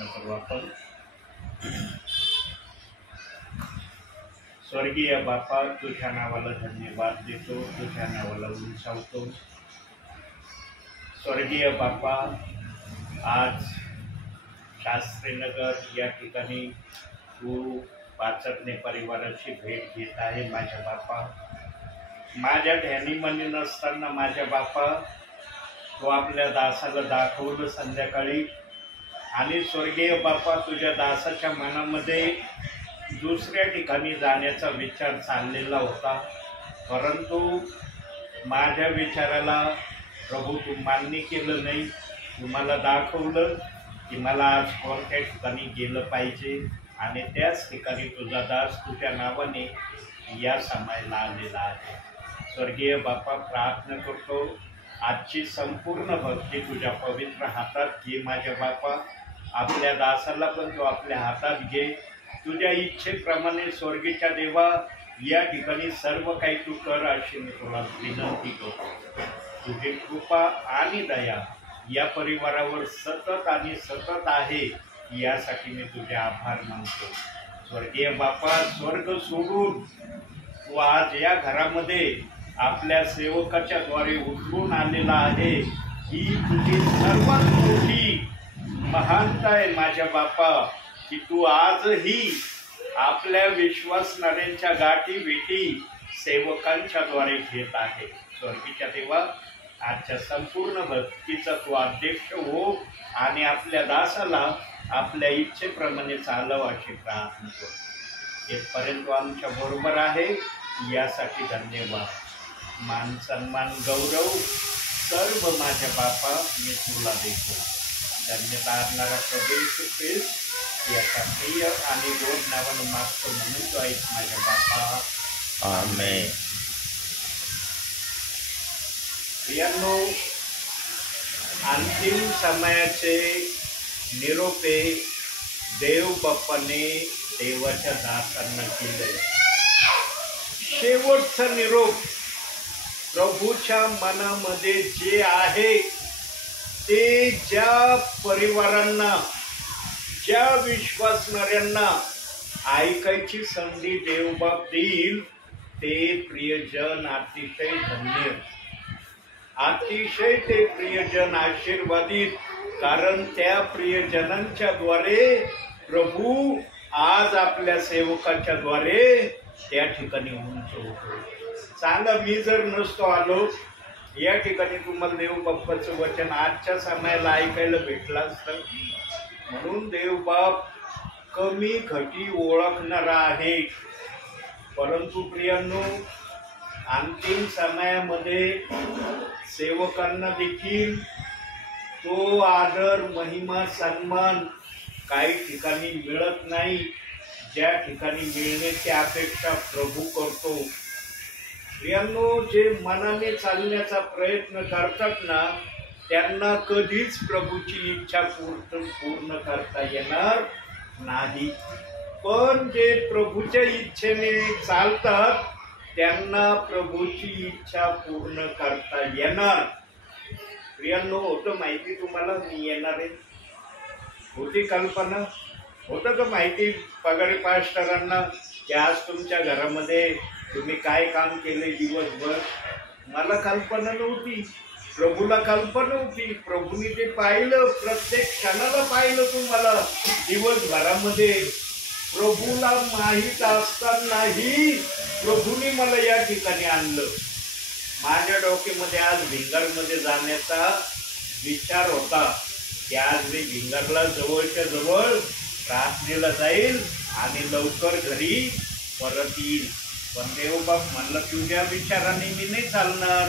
प्रार्थना करू आपण. स्वर्गीय बापा, तुझ्या नावाला धन्यवाद देतो, तुझ्या नावाला उंचावतो. स्वर्गीय बापा, आज शास्त्रीनगर या ठिकाणी तू पाचरणे परिवाराची भेट घेत आहे. माझ्या बापा, माझ्या ध्यानीमनी नसताना माझ्या बापा तू आपल्या दासाला दाखवलं संध्याकाळी. आणि स्वर्गीय बापा, तुझ्या दासाच्या मनामध्ये दुसऱ्या ठिकाणी जाण्याचा विचार चाललेला होता, परंतु माझ्या विचाराला प्रभू तू मान्य केलं नाही. तुम्हाला दाखवलं की मला आज कोणत्या ठिकाणी गेलं पाहिजे आणि त्याच ठिकाणी तुझा दास तुझ्या नावाने या समायला आलेला आहे. स्वर्गीय बापा, प्रार्थना करतो आजची संपूर्ण भक्ती तुझ्या पवित्र हातात घे. माझ्या बापा, आपल्या दासाला पण तू आपल्या हातात घे. तुझ्या इच्छेप्रमाणे स्वर्गीच्या देवा या ठिकाणी सर्व काही तू कर अशी मी तुला विनंती करतो. तुझी कृपा आणि दया या परिवारावर सतत आणि सतत आहे, यासाठी मी तुझे आभार मानतो. स्वर्गीय बापा, स्वर्ग सोडून तू आज या घरामध्ये आपल्या सेवकाच्या द्वारे उतरून आलेला आहे. ही तुझी सर्वात मोठी महानता आहे माझ्या बापा, की तू आजही आपल्या विश्वासणाऱ्यांच्या गाठी भेटी सेवकांच्या द्वारे घेत आहे. स्वर्गीच्या देवा, आजच्या संपूर्ण भक्तीचा तू अध्यक्ष हो आणि आपल्या दासाला आपल्या इच्छेप्रमाणे चालव अशी प्रार्थना करतो. इथपर्यंत आमच्या बरोबर आहे, यासाठी धन्यवाद. मान सन्मान गौरव सर्व माझ्या बापा मी तुला देतो. धन्यता आणणारा प्रदेश याचा प्रिय आणि गोड नावानं मागतो म्हणून तो ऐक माझ्या बापा. आमेन. प्रियांनो, अंतिम समयाचे निरोपे देव बाप्पाने देवाच्या दासांना केले. शेवटचा निरोप प्रभूच्या मनामध्ये जे आहे ते ज्या परिवारांना, ज्या विश्वासणाऱ्यांना ऐकायची संधी देवबाप देईल ते प्रियजन अतिशय धन्य, अतिशय ते प्रियजन आशीर्वादित. कारण त्या प्रियजनांच्या द्वारे प्रभू आज आपल्या सेवकाच्या द्वारे त्या ठिकाणी उंच होतो. सांगा, मी जर नसतो आलो या ठिकाणी तुम्हाला देवबाप्पाचं वचन आजच्या समयाला ऐकायला भेटलं असतं. म्हणून देवबाप कमी घटी ओळखणारा आहे. परंतु प्रियांनो, अंतिम समयामध्ये सेवकांना देखील तो आदर, महिमा, सन्मान काही ठिकाणी मिळत नाही, ज्या ठिकाणी मिळण्याची अपेक्षा प्रभू करतो. प्रियांनो, जे मनाने चालण्याचा प्रयत्न करतात ना, त्यांना कधीच प्रभूची इच्छा पूर्ण करता येणार नाही. पण जे प्रभूच्या इच्छेने चालतात त्यांना प्रभूची इच्छा पूर्ण करता येणार. प्रियांनो, होतं माहिती तुम्हाला मी येणार आहे? होती कल्पना? होतं का माहिती पगारी पास्टरांना की आज तुमच्या घरामध्ये तुम्ही काय काम केले दिवसभर? मला कल्पना नव्हती, प्रभूला कल्पना नव्हती. प्रभूने ते पाहिलं, प्रत्येक क्षणाला पाहिलं तुम्हाला दिवसभरामध्ये. प्रभूला माहीत असतानाही प्रभूने मला या ठिकाणी आणलं. माझ्या डोक्यामध्ये आज भिंगरमध्ये जाण्याचा विचार होता की आज मी भिंगरला जवळच्या जवळ प्रार्थनेला जाईल आणि लवकर घरी परत येईल. पण देवबाप म्हणलं, तुझ्या विचाराने मी नाही चालणार,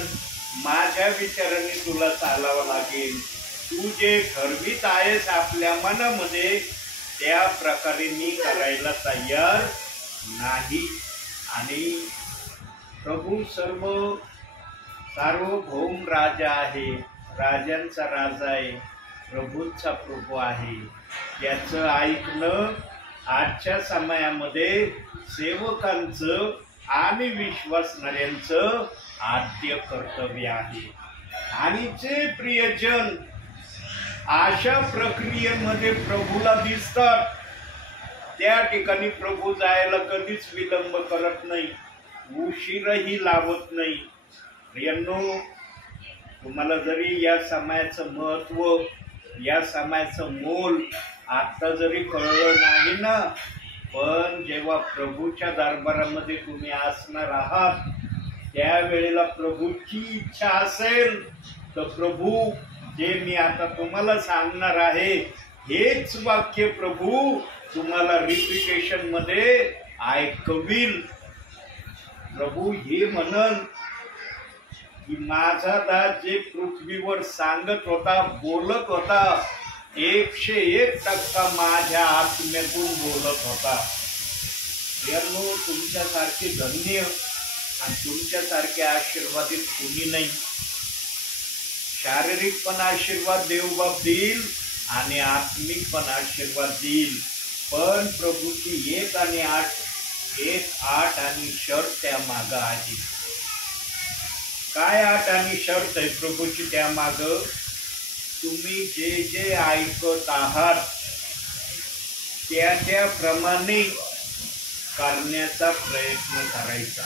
माझ्या विचाराने तुला चालावं लागेल. तू जे ठरवीत आहेस आपल्या मनामध्ये त्या प्रकारे मी करायला तयार नाही. आणि प्रभू सार्वभौम राजा आहे, राजांचा राजा आहे, प्रभूंचा प्रभू आहे. याचं ऐकणं आजच्या समयामध्ये सेवकांचं आणि विश्वासणाऱ्यांचं आद्य कर्तव्य आहे. आणि जे प्रियजन अशा प्रक्रियेमध्ये प्रभूला दिसतात, त्या ठिकाणी प्रभू जायला कधीच विलंब करत नाही, उशीरही लावत नाही. प्रियांनो, तुम्हाला जरी या समयाचं महत्व, या समयाचं मोल आता जरी कळलं नाही ना, पण जेव्हा प्रभूच्या दरबारामध्ये तुम्ही असणार आहात, त्यावेळेला प्रभूची इच्छा असेल तर प्रभू जे मी आता तुम्हाला सांगणार आहे हेच वाक्य प्रभू तुम्हाला रिपिटेशन मध्ये ऐकविल. प्रभू हे म्हणन की माझा दास जे पृथ्वीवर सांगत होता, बोलत होता, 101% माझ्या आत्म्यातून बोलत होता. प्रियांनो, तुमच्यासारखे धन्य आणि तुमच्यासारखे आशीर्वादित कोणी नाही. शारीरिक पण आशीर्वाद देवबाप देईल आणि आत्मिक पण आशीर्वाद देईल, पण प्रभूची 1 आणि 8 आणि शर्त त्या माग आहे. काय 8 आणि शर्त आहे प्रभूची त्या माग? तुम्ही जे जे ऐकत आहात त्याप्रमाणे करण्याचा प्रयत्न करायचा.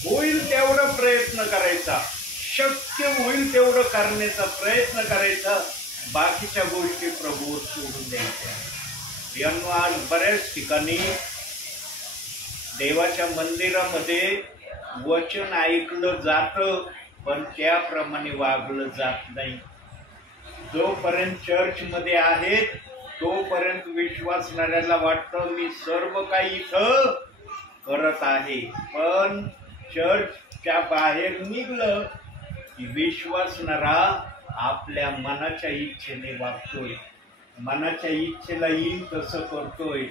होईल तेवढा प्रयत्न करायचा, शक्य होईल तेवढं करण्याचा प्रयत्न करायचा. बाकीच्या गोष्टी प्रभूवर सोडून द्यायच्या. यांना आज बऱ्याच ठिकाणी देवाच्या मंदिरामध्ये वचन ऐकलं जातं, पण त्याप्रमाणे वागलं जात नाही. जोपर्यंत चर्च मध्ये आहेत तोपर्यंत विश्वासणाऱ्याला वाटतं मी सर्व काही इथं करत आहे, पण चर्चच्या बाहेर निघलं की विश्वासणारा आपल्या मनाच्या इच्छेने वागतोय, मनाच्या इच्छेला येईल तसं करतोय.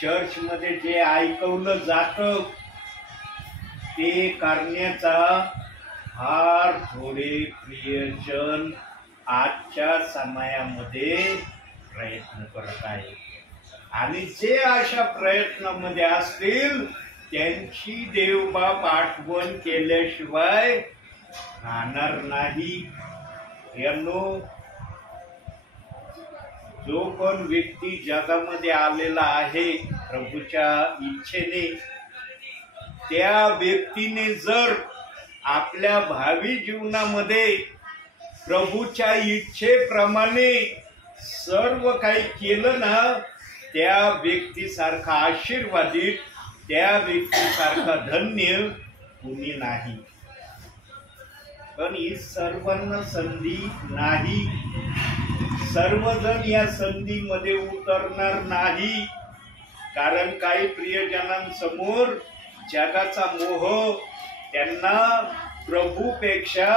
चर्च मध्ये जे ऐकवलं जातं ते करण्याचा फार थोडे प्रियजन आजच्या समयामध्ये प्रयत्न करत आहे. आणि जे अशा प्रयत्नामध्ये असतील त्यांची देवबाप आठवण केल्याशिवाय राहणार नाही. यांनो, जो पण व्यक्ती जगामध्ये आलेला आहे प्रभूच्या इच्छेने, त्या व्यक्तीने जर आपल्या भावी जीवनामध्ये प्रभूच्या इच्छेप्रमाणे सर्व काही केलं ना, त्या व्यक्तीसारखा आशीर्वादित, त्या व्यक्तीसारखा धन्य कुणी नाही. पण ही सर्वांना संधी नाही, सर्वजण या संधीमध्ये उतरणार नाही. कारण काही प्रियजनांसमोर जगाचा मोह त्यांना प्रभूपेक्षा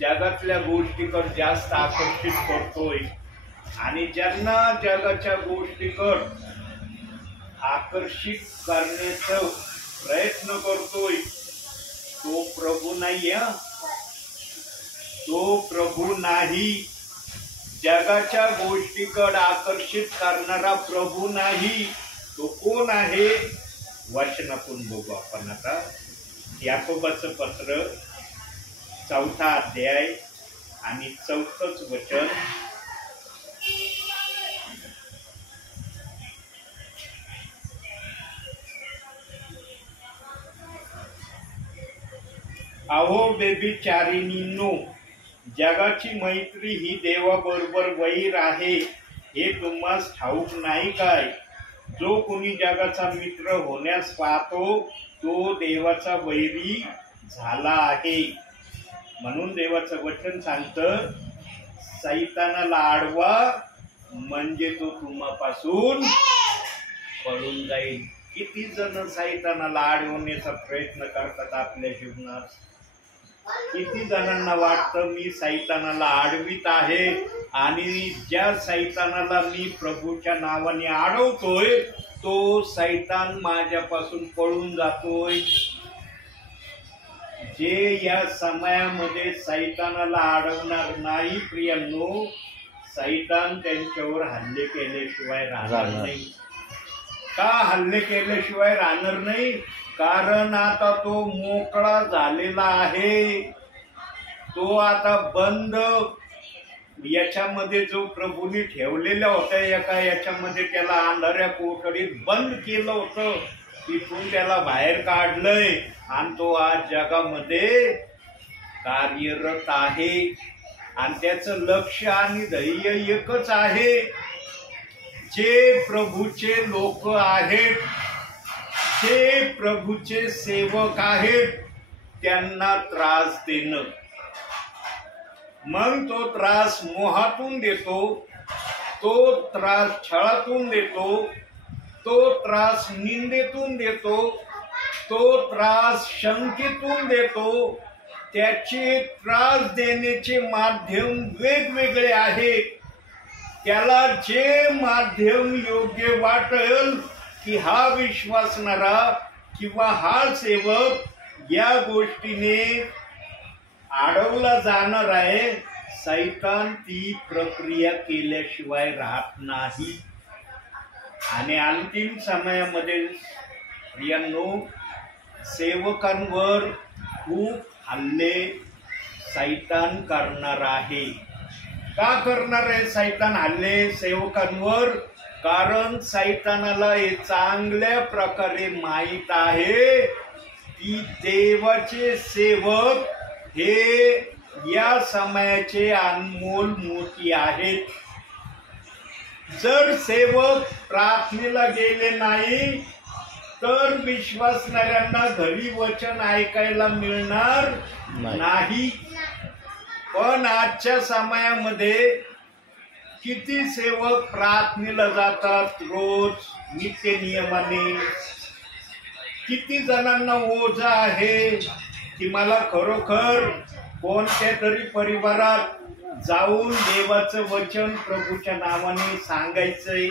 जगातल्या गोष्टीकडे जास्त आकर्षित करतोय. आणि ज्यांना जगाच्या गोष्टीकडे आकर्षित करण्याचा प्रयत्न करतोय तो प्रभू नाही. तो प्रभू नाही. जगाच्या गोष्टीकडे आकर्षित करणारा प्रभू नाही. तो कोण आहे? वचनातून बघू आपण आता. याकोबाचं पत्र 4था अध्याय आणि 4थंच वचन. अहो बेबिचारिणींनो, जगाची मैत्री ही देवाबरोबर वैर आहे हे तुम्हास ठाऊक नाही काय? जो कोणी जगाचा मित्र होण्यास पाहतो तो देवाचा वैरी झाला आहे. म्हणून देवाचं वचन सांगतं, सैतानाला अडवा म्हणजे तो तुम्हापासून पळून जाईल. किती जण सैतानाला अडवण्याचा प्रयत्न करतात आपल्या जीवनात. किती जणांना वाटतं मी सैतानाला अडवित आहे आणि ज्या सैतानाला मी प्रभूच्या नावाने अडवतोय तो सैतान माझ्यापासून पळून जातोय. जे या समयामध्ये सैतानाला अडवणार नाही प्रियांनो, सैतान त्यांच्यावर हल्ले केल्याशिवाय राहणार नाही. का हल्ले केल्याशिवाय राहणार नाही? कारण आता तो मोकळा झालेला आहे. तो आता बंद याच्यामध्ये जो प्रभूने ठेवलेला होता एका याच्यामध्ये त्याला अंधाऱ्या कोठडीत बंद केलं होतं, तिथून त्याला बाहेर काढलंय आणि तो आज जगामध्ये कार्यरत आहे. आणि त्याचं लक्ष आणि ध्येय एकच आहे, जे प्रभूचे लोक आहेत, जे प्रभूचे सेवक आहेत, त्यांना त्रास देणं. मग तो त्रास मोहातून देतो, तो त्रास छळातून देतो, तो त्रास निंदेतून देतो, तो त्रास शंकेतून देतो. त्याचे त्रास देण्याचे माध्यम वेगवेगळे आहेत. त्याला जे माध्यम योग्य वाटेल की हा विश्वासणारा किंवा हा सेवक या गोष्टीने अडवला जाणार आहे, सैतान ती प्रक्रिया केल्याशिवाय राहत नाही. आणि अंतिम समयामध्ये प्रियांनो, सेवकांवर खूप हल्ले सैतान करणार आहे. का करणार आहे सैतान हल्ले सेवकांवर? कारण सैतानाला हे चांगल्या प्रकारे माहीत आहे की देवाचे सेवक हे या समयाचे अनमोल मोती आहेत. जर सेवक प्रार्थनेला गेले नाही तर विश्वासणाऱ्यांना घरी वचन ऐकायला मिळणार नाही. पण आजच्या समयामध्ये किती सेवक प्रार्थनेला जातात रोज नित्य नियमाने. किती जणांना ओझ आहे की मला खरोखर कोणत्या तरी परिवारात जाऊन देवाचं वचन प्रभूच्या नावाने सांगायचंय.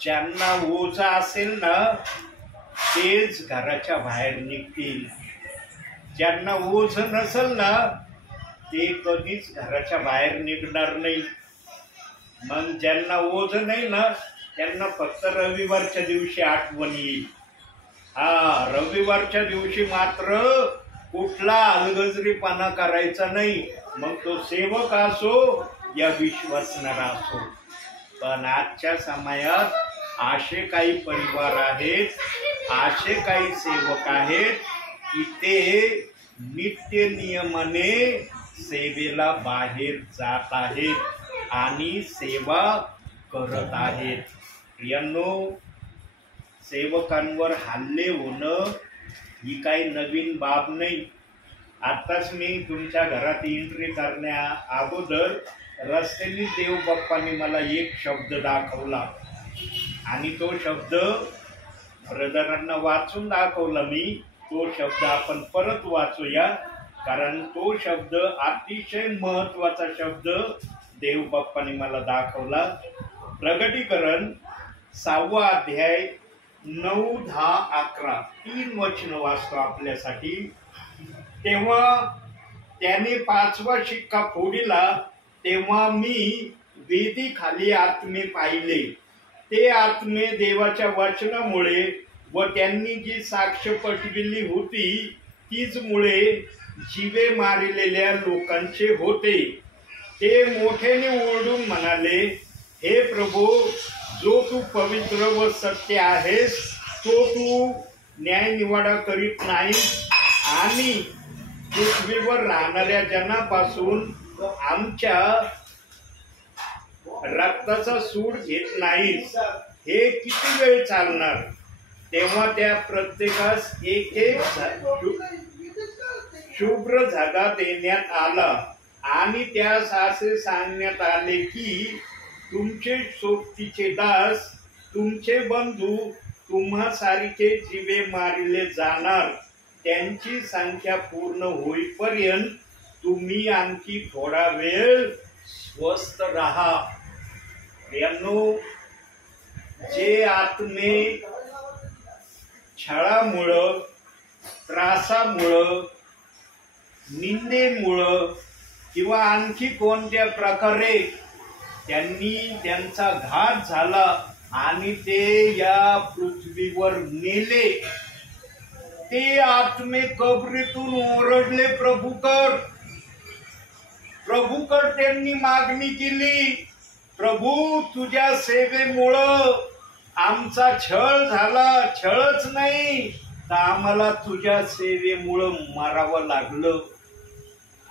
ज्यांना ओझ असेल ना तेच घराच्या बाहेर निघतील. ज्यांना ओझ नसेल ना ते कधीच घराच्या बाहेर निघणार नाही. मग ज्यांना ओझ नाही ना त्यांना फक्त रविवारच्या दिवशी आठवण येईल. रविवारच्या दिवशी मात्र कुठला अलगजरीपणा करायचा नाही, मग तो सेवक असो या विश्वासणारा असो. पण आजच्या समयात असे काही परिवार आहेत, असे काही सेवक आहेत की ते नित्य नियमाने सेवेला बाहेर जात आहेत आणि सेवा करत आहेत. प्रियांनो, सेवकांवर हल्ले होणं ही काही नवीन बाब नाही. आताच मी तुमच्या घरात एंट्री करण्या अगोदर रस्त्याने देवबाप्पांनी मला एक शब्द दाखवला आणि तो शब्द ब्रदरांना वाचून दाखवला मी. तो शब्द आपण परत वाचूया, कारण तो शब्द अतिशय महत्वाचा शब्द देवबाप्पांनी मला दाखवला. प्रगटीकरण 6 अध्याय 9, 10, 11 3 वचन वाचतो आपल्यासाठी. तेव्हा त्याने 5वा शिक्का फोडिला, तेव्हा मी वेदी खाली आत्मे पाहिले. ते आत्मे देवाच्या वचनामुळे व त्यांनी जी साक्ष पटविली होती तीच मुळे जीवे मारलेल्या लोकांचे होते. ते मोठ्याने ओरडून म्हणाले, हे प्रभू, जो तू पवित्र व सत्य आहेस, तो तू न्याय निवाडा करीत नाहीस आणि पृथ्वीवर राहणाऱ्या जनापासून आमच्या रक्ताचा सूड घेत नाहीस. हे किती वेळ चालणार? तेव्हा त्या प्रत्येकास एक एक शुभ्र धागा देण्यात आला आणि त्यास असे सांगण्यात आले की तुमचे सोबतीचे दास, तुमचे बंधू तुम्हा सारखे जीवे मारले जाणार. त्यांची संख्या पूर्ण होईपर्यंत तुम्ही आणखी थोडा वेळ स्वस्थ राहा. यांनो, जे आत्मे छळामुळं, त्रासामुळं, निंदेमुळं किंवा आणखी कोणत्या प्रकारे त्यांनी त्यांचा घात झाला आणि ते या पृथ्वीवर नेले, ते आत्मे कबरीतून ओरडले, प्रभू कर. प्रभूकडे त्यांनी मागणी केली, प्रभू तुझ्या सेवेमुळं आमचा छळ झाला, छळच नाही तर आम्हाला तुझ्या सेवेमुळं मारावं लागलं,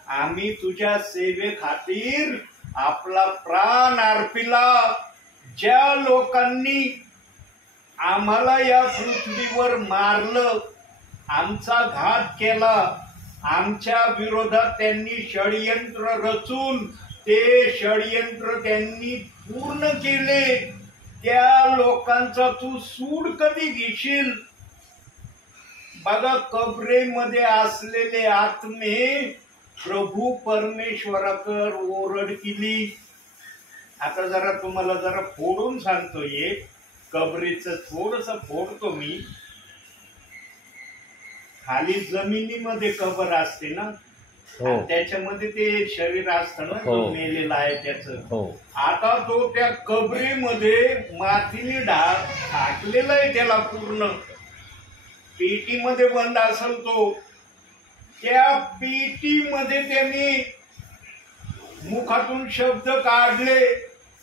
आम्ही तुझ्या सेवेखातीर आपला प्राण अर्पिला, ज्या लोकांनी आम्हाला या पृथ्वीवर मारलं, आमचा घात केला, आमच्या विरोधात त्यांनी षडयंत्र रचून ते षडयंत्र त्यांनी पूर्ण केले, त्या लोकांचा तू सूड कधी घेशील? बघा, कबरेमध्ये असलेले आत्मे प्रभू परमेश्वराकर ओरड केली. आता जरा तुम्हाला जरा फोडून सांगतोय, कबरेचं थोडस फोडतो मी. खाली जमिनीमध्ये कबर असते ना, त्याच्यामध्ये ते शरीर असतं ना, तो मेलेला आहे त्याचं. आता तो त्या कबरीमध्ये मातीने ढाकलेला आहे, त्याला पूर्ण पेटीमध्ये बंद असेल तो. त्या पेटीमध्ये त्यांनी मुखातून शब्द काढले,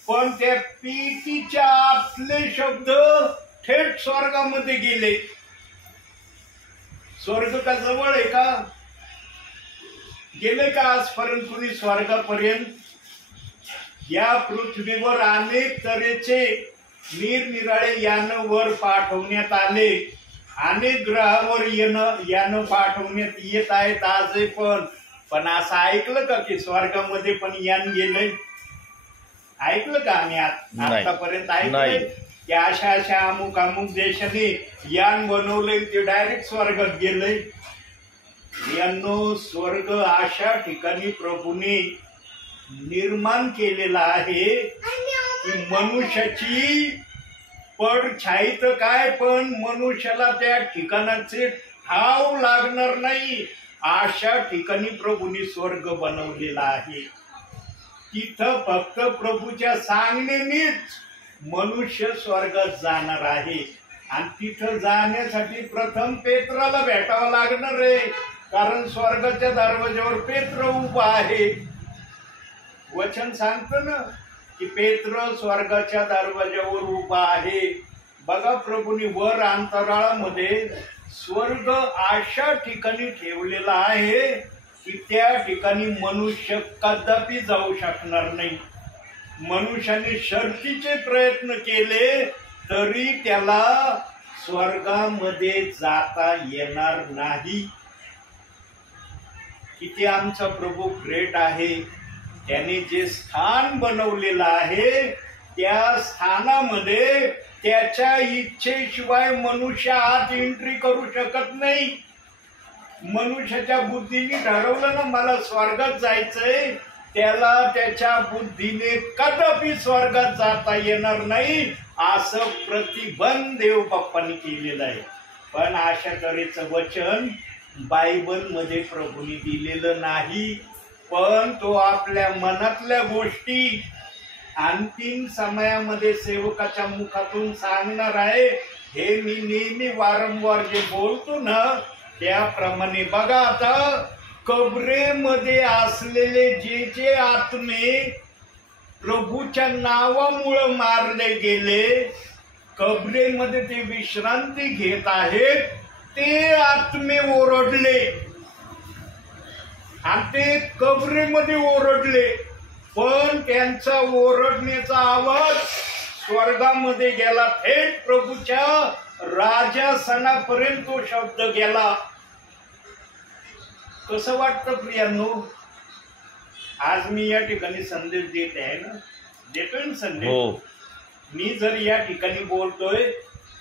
पण त्या पेटीच्या आतले शब्द थेट स्वर्गामध्ये गेले. स्वर्ग का जवळ आहे का? गेले का आजपर्यंत कुणी स्वर्गापर्यंत? या पृथ्वीवर अनेक तऱ्हेचे निरनिराळे यान वर पाठवण्यात आले, अनेक ग्रहावर यान पाठवण्यात येत आहेत आजही. पण असं ऐकलं का की स्वर्गामध्ये पण यान गेलंय? ऐकलं का आम्ही आतापर्यंत? ऐकलंय की अशा अमुक देशाने यान बनवलंय, ते डायरेक्ट स्वर्गात गेलंय? यांनो, स्वर्ग अशा ठिकाणी प्रभूने निर्माण केलेला आहे की मनुष्याची पडछाई तर काय, पण मनुष्याला त्या ठिकाणाचे ठाव लागणार नाही, अशा ठिकाणी प्रभूने स्वर्ग बनवलेला आहे. तिथं फक्त प्रभूच्या सांगण्यानेच मनुष्य स्वर्गात जाणार आहे. आणि तिथं जाण्यासाठी प्रथम पेत्राला भेटावं लागणार आहे, कारण स्वर्गाच्या दरवाज्यावर पेत्र उभा आहे. वचन सांगतं ना की पेत्र स्वर्गाच्या दरवाज्यावर उभा आहे. बघा, प्रभूंनी वर अंतराळामध्ये स्वर्ग अशा ठिकाणी ठेवलेला आहे की त्या ठिकाणी मनुष्य कदापि जाऊ शकणार नाही. मनुष्याने शर्थीचे प्रयत्न केले तरी त्याला स्वर्गामध्ये जाता येणार नाही. किती आमचा प्रभू ग्रेट आहे. त्याने जे स्थान बनवलेलं आहे त्या स्थानामध्ये त्याच्या इच्छेशिवाय मनुष्य आत एंट्री करू शकत नाही. मनुष्याच्या बुद्धीने ठरवलं ना मला स्वर्गात जायचंय, त्याला त्याच्या बुद्धीने कदापि स्वर्गात जाता येणार नाही, असं प्रतिबंध देव बाप्पांनी केलेलं आहे. पण अशा तऱ्हेचं वचन बायबलमध्ये प्रभूने दिलेलं नाही. पण तो आपल्या मनातल्या गोष्टी अंतिम समयामध्ये सेवकाच्या मुखातून सांगणार आहे. हे मी नेहमी वारंवार जे बोलतो ना त्याप्रमाणे बघा, आता कबरेमध्ये असलेले जे आत्मे प्रभूच्या नावामुळं मारले गेले, कबरेमध्ये ते विश्रांती घेत आहेत, ते आत्मे ओरडले आणि ते कबरेमध्ये ओरडले. पण त्यांचा ओरडण्याचा आवाज स्वर्गामध्ये गेला, थेट प्रभूच्या राजासनापर्यंत तो शब्द गेला. कसं वाटतं प्रियांनो? आज मी या ठिकाणी संदेश देत आहे ना, देतोय ना संदेश. मी जर या ठिकाणी बोलतोय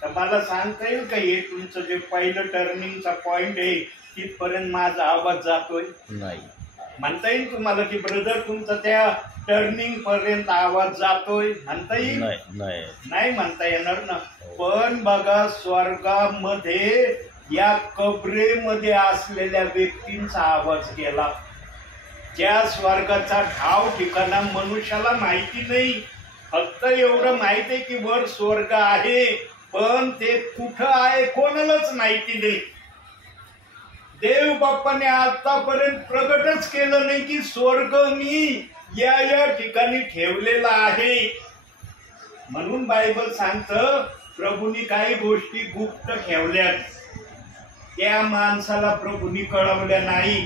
तर मला सांगता येईल का हे तुमचं जे पहिलं टर्निंगचा पॉइंट आहे तिथपर्यंत माझा आवाज जातोय? नाही. म्हणता येईल तुम्हाला की ब्रदर तुमचा त्या टर्निंग पर्यंत आवाज जातोय? म्हणता येईल? नाही म्हणता येणार ना. पण बघा, स्वर्गामध्ये या कबरेमध्ये असलेल्या व्यक्तींचा आवाज गेला. त्या स्वर्गाचा ठाव ठिकाणा मनुष्याला माहिती नाही. फक्त एवढं माहिती आहे की वर स्वर्ग आहे, पण ते कुठं आहे कोणालाच माहिती नाही. देव बाप्पाने आतापर्यंत प्रगटच केलं नाही की स्वर्ग मी या ठिकाणी ठेवलेला आहे. म्हणून बायबल सांगतं प्रभूंनी काही गोष्टी गुप्त ठेवल्यात, त्या माणसाला प्रभूंनी कळवल्या नाही.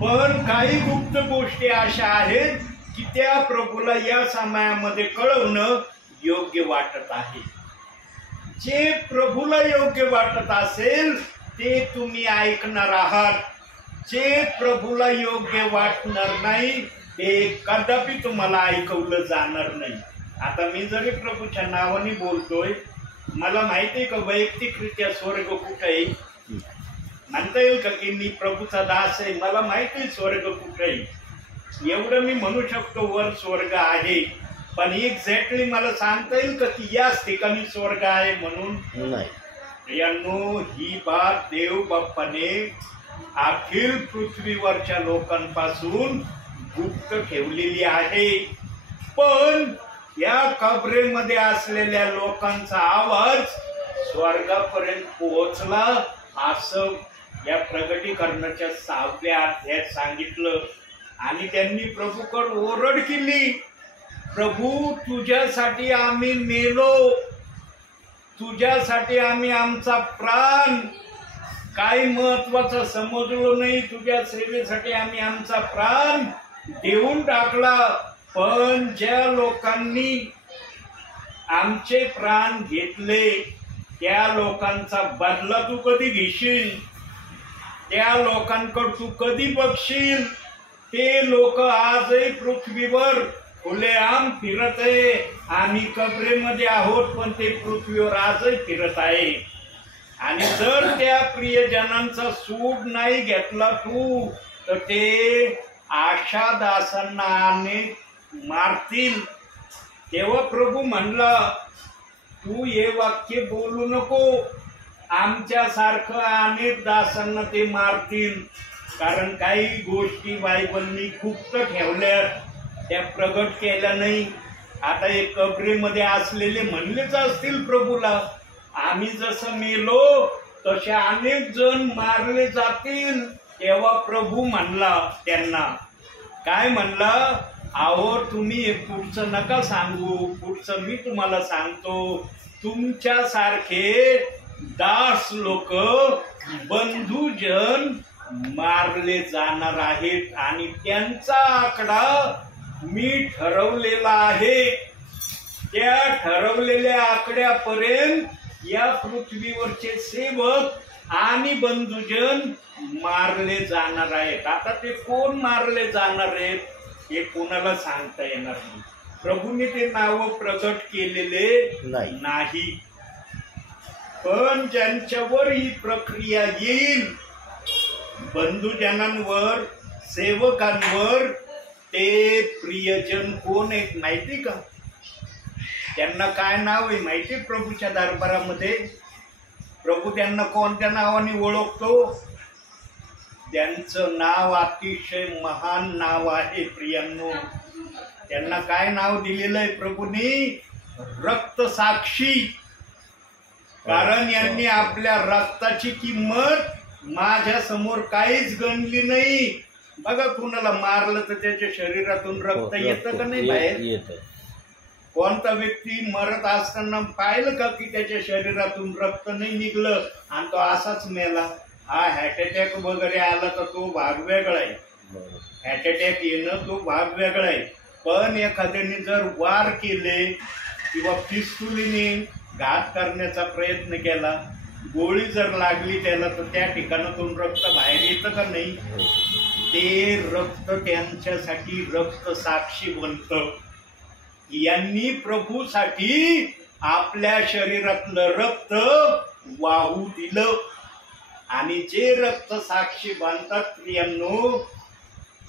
पण काही गुप्त गोष्टी अशा आहेत की त्या प्रभूला या समयामध्ये कळवणं योग्य वाटत आहे. जे प्रभूला योग्य वाटत असेल ते तुम्ही ऐकणार आहात. जे प्रभूला योग्य वाटणार नाही ते कदापि तुम्हाला ऐकवलं जाणार नाही. आता मी जरी प्रभूच्या नावाने बोलतोय, मला माहिती आहे का वैयक्तिकरित्या स्वर्ग कुठे आहे? म्हणता येईल का की मी प्रभूचा दास आहे, मला माहिती आहे स्वर्ग कुठे आहे, एवढं मी म्हणू शकतो वर स्वर्ग आहे. पण एक्झॅक्टली मला सांगता येईल का की याच ठिकाणी स्वर्ग आहे म्हणून? नाही. यांनो, ही बात देव बाप्पाने अखिल पृथ्वीवरच्या लोकांपासून गुप्त ठेवलेली आहे. पण या कबरेमध्ये असलेल्या लोकांचा आवाज स्वर्गापर्यंत पोहोचला असं या प्रगटीकरणाच्या 6व्या अध्यायात सांगितलं. आणि त्यांनी प्रभूकडे ओरड केली, प्रभू तुझ्यासाठी आम्ही मेलो, तुझ्यासाठी आम्ही आमचा प्राण काही महत्वाचं समजलो नाही, तुझ्या सेवेसाठी आम्ही आमचा प्राण देऊन टाकला. पण ज्या लोकांनी आमचे प्राण घेतले त्या लोकांचा बदला तू कधी घेशील? त्या लोकांकडे तू कधी बघशील? ते लोक आजही पृथ्वीवर खुलेआम फिरत आहे. आम्ही कबरेमध्ये आहोत पण ते पृथ्वीवर आजही फिरत आहे. आणि जर त्या प्रियजनांचा सूड नाही घेतला तू तर ते आशा दासांना अनेक मारतील. तेव्हा प्रभू म्हणला, तू हे वाक्य बोलू नको, आमच्यासारखं अनेक दासांना ते मारतील. कारण काही गोष्टी बायबलनी गुप्त ठेवल्यात, त्या प्रगट केल्या नाही. आता हे कबरेमध्ये असलेले म्हणलेच असतील प्रभूला, आम्ही जसं मेलो तसे अनेक जण मारले जातील. तेव्हा प्रभू म्हणला त्यांना, काय म्हणला? अहो तुम्ही हे पुढचं नका सांगू, पुढचं मी तुम्हाला सांगतो. तुमच्यासारखे दास लोक बंधुजन मारले जाणार आहेत आणि त्यांचा आकडा मी ठरवलेला आहे. त्या ठरवलेल्या आकड्यापर्यंत या पृथ्वीवरचे सेवक आणि बंधुजन मारले जाणार आहेत. आता ते कोण मारले जाणार आहेत हे कोणाला सांगता येणार नाही. प्रभूने ते नाव प्रकट केलेले नाही. पण ज्यांच्यावर ही प्रक्रिया येईल, बंधुजनांवर, सेवकांवर, ते प्रियजन कोण आहेत माहिती का? त्यांना काय नाव आहे माहिती? प्रभूच्या दरबारामध्ये प्रभू त्यांना कोणत्या नावाने ओळखतो? त्यांचं नाव अतिशय महान नाव आहे प्रियांनो. त्यांना काय नाव दिलेलं आहे प्रभूंनी? रक्त साक्षी. कारण यांनी आपल्या रक्ताची किंमत माझ्या समोर काहीच गणली नाही. बघा, कुणाला मारलं तर त्याच्या शरीरातून रक्त येतं का नाही बाहेर? कोणता व्यक्ती मरत असताना पाहिलं का की त्याच्या शरीरातून रक्त नाही निघलं आणि तो असाच मेला? हा हार्ट अटॅक वगैरे आला तर तो भाग वेगळा आहे, हार्ट अटॅक येणं तो भाग वेगळा आहे. पण एखाद्याने जर वार केले किंवा पिस्तुलीने घात करण्याचा प्रयत्न केला, गोळी जर लागली त्याला, तर त्या ठिकाणातून रक्त बाहेर येतं का नाही? ते रक्त त्यांच्यासाठी रक्त साक्षी बनतं. यांनी प्रभूसाठी आपल्या शरीरातलं रक्त वाहू दिलं. आणि जे रक्त साक्षी बांधतात प्रियांनो,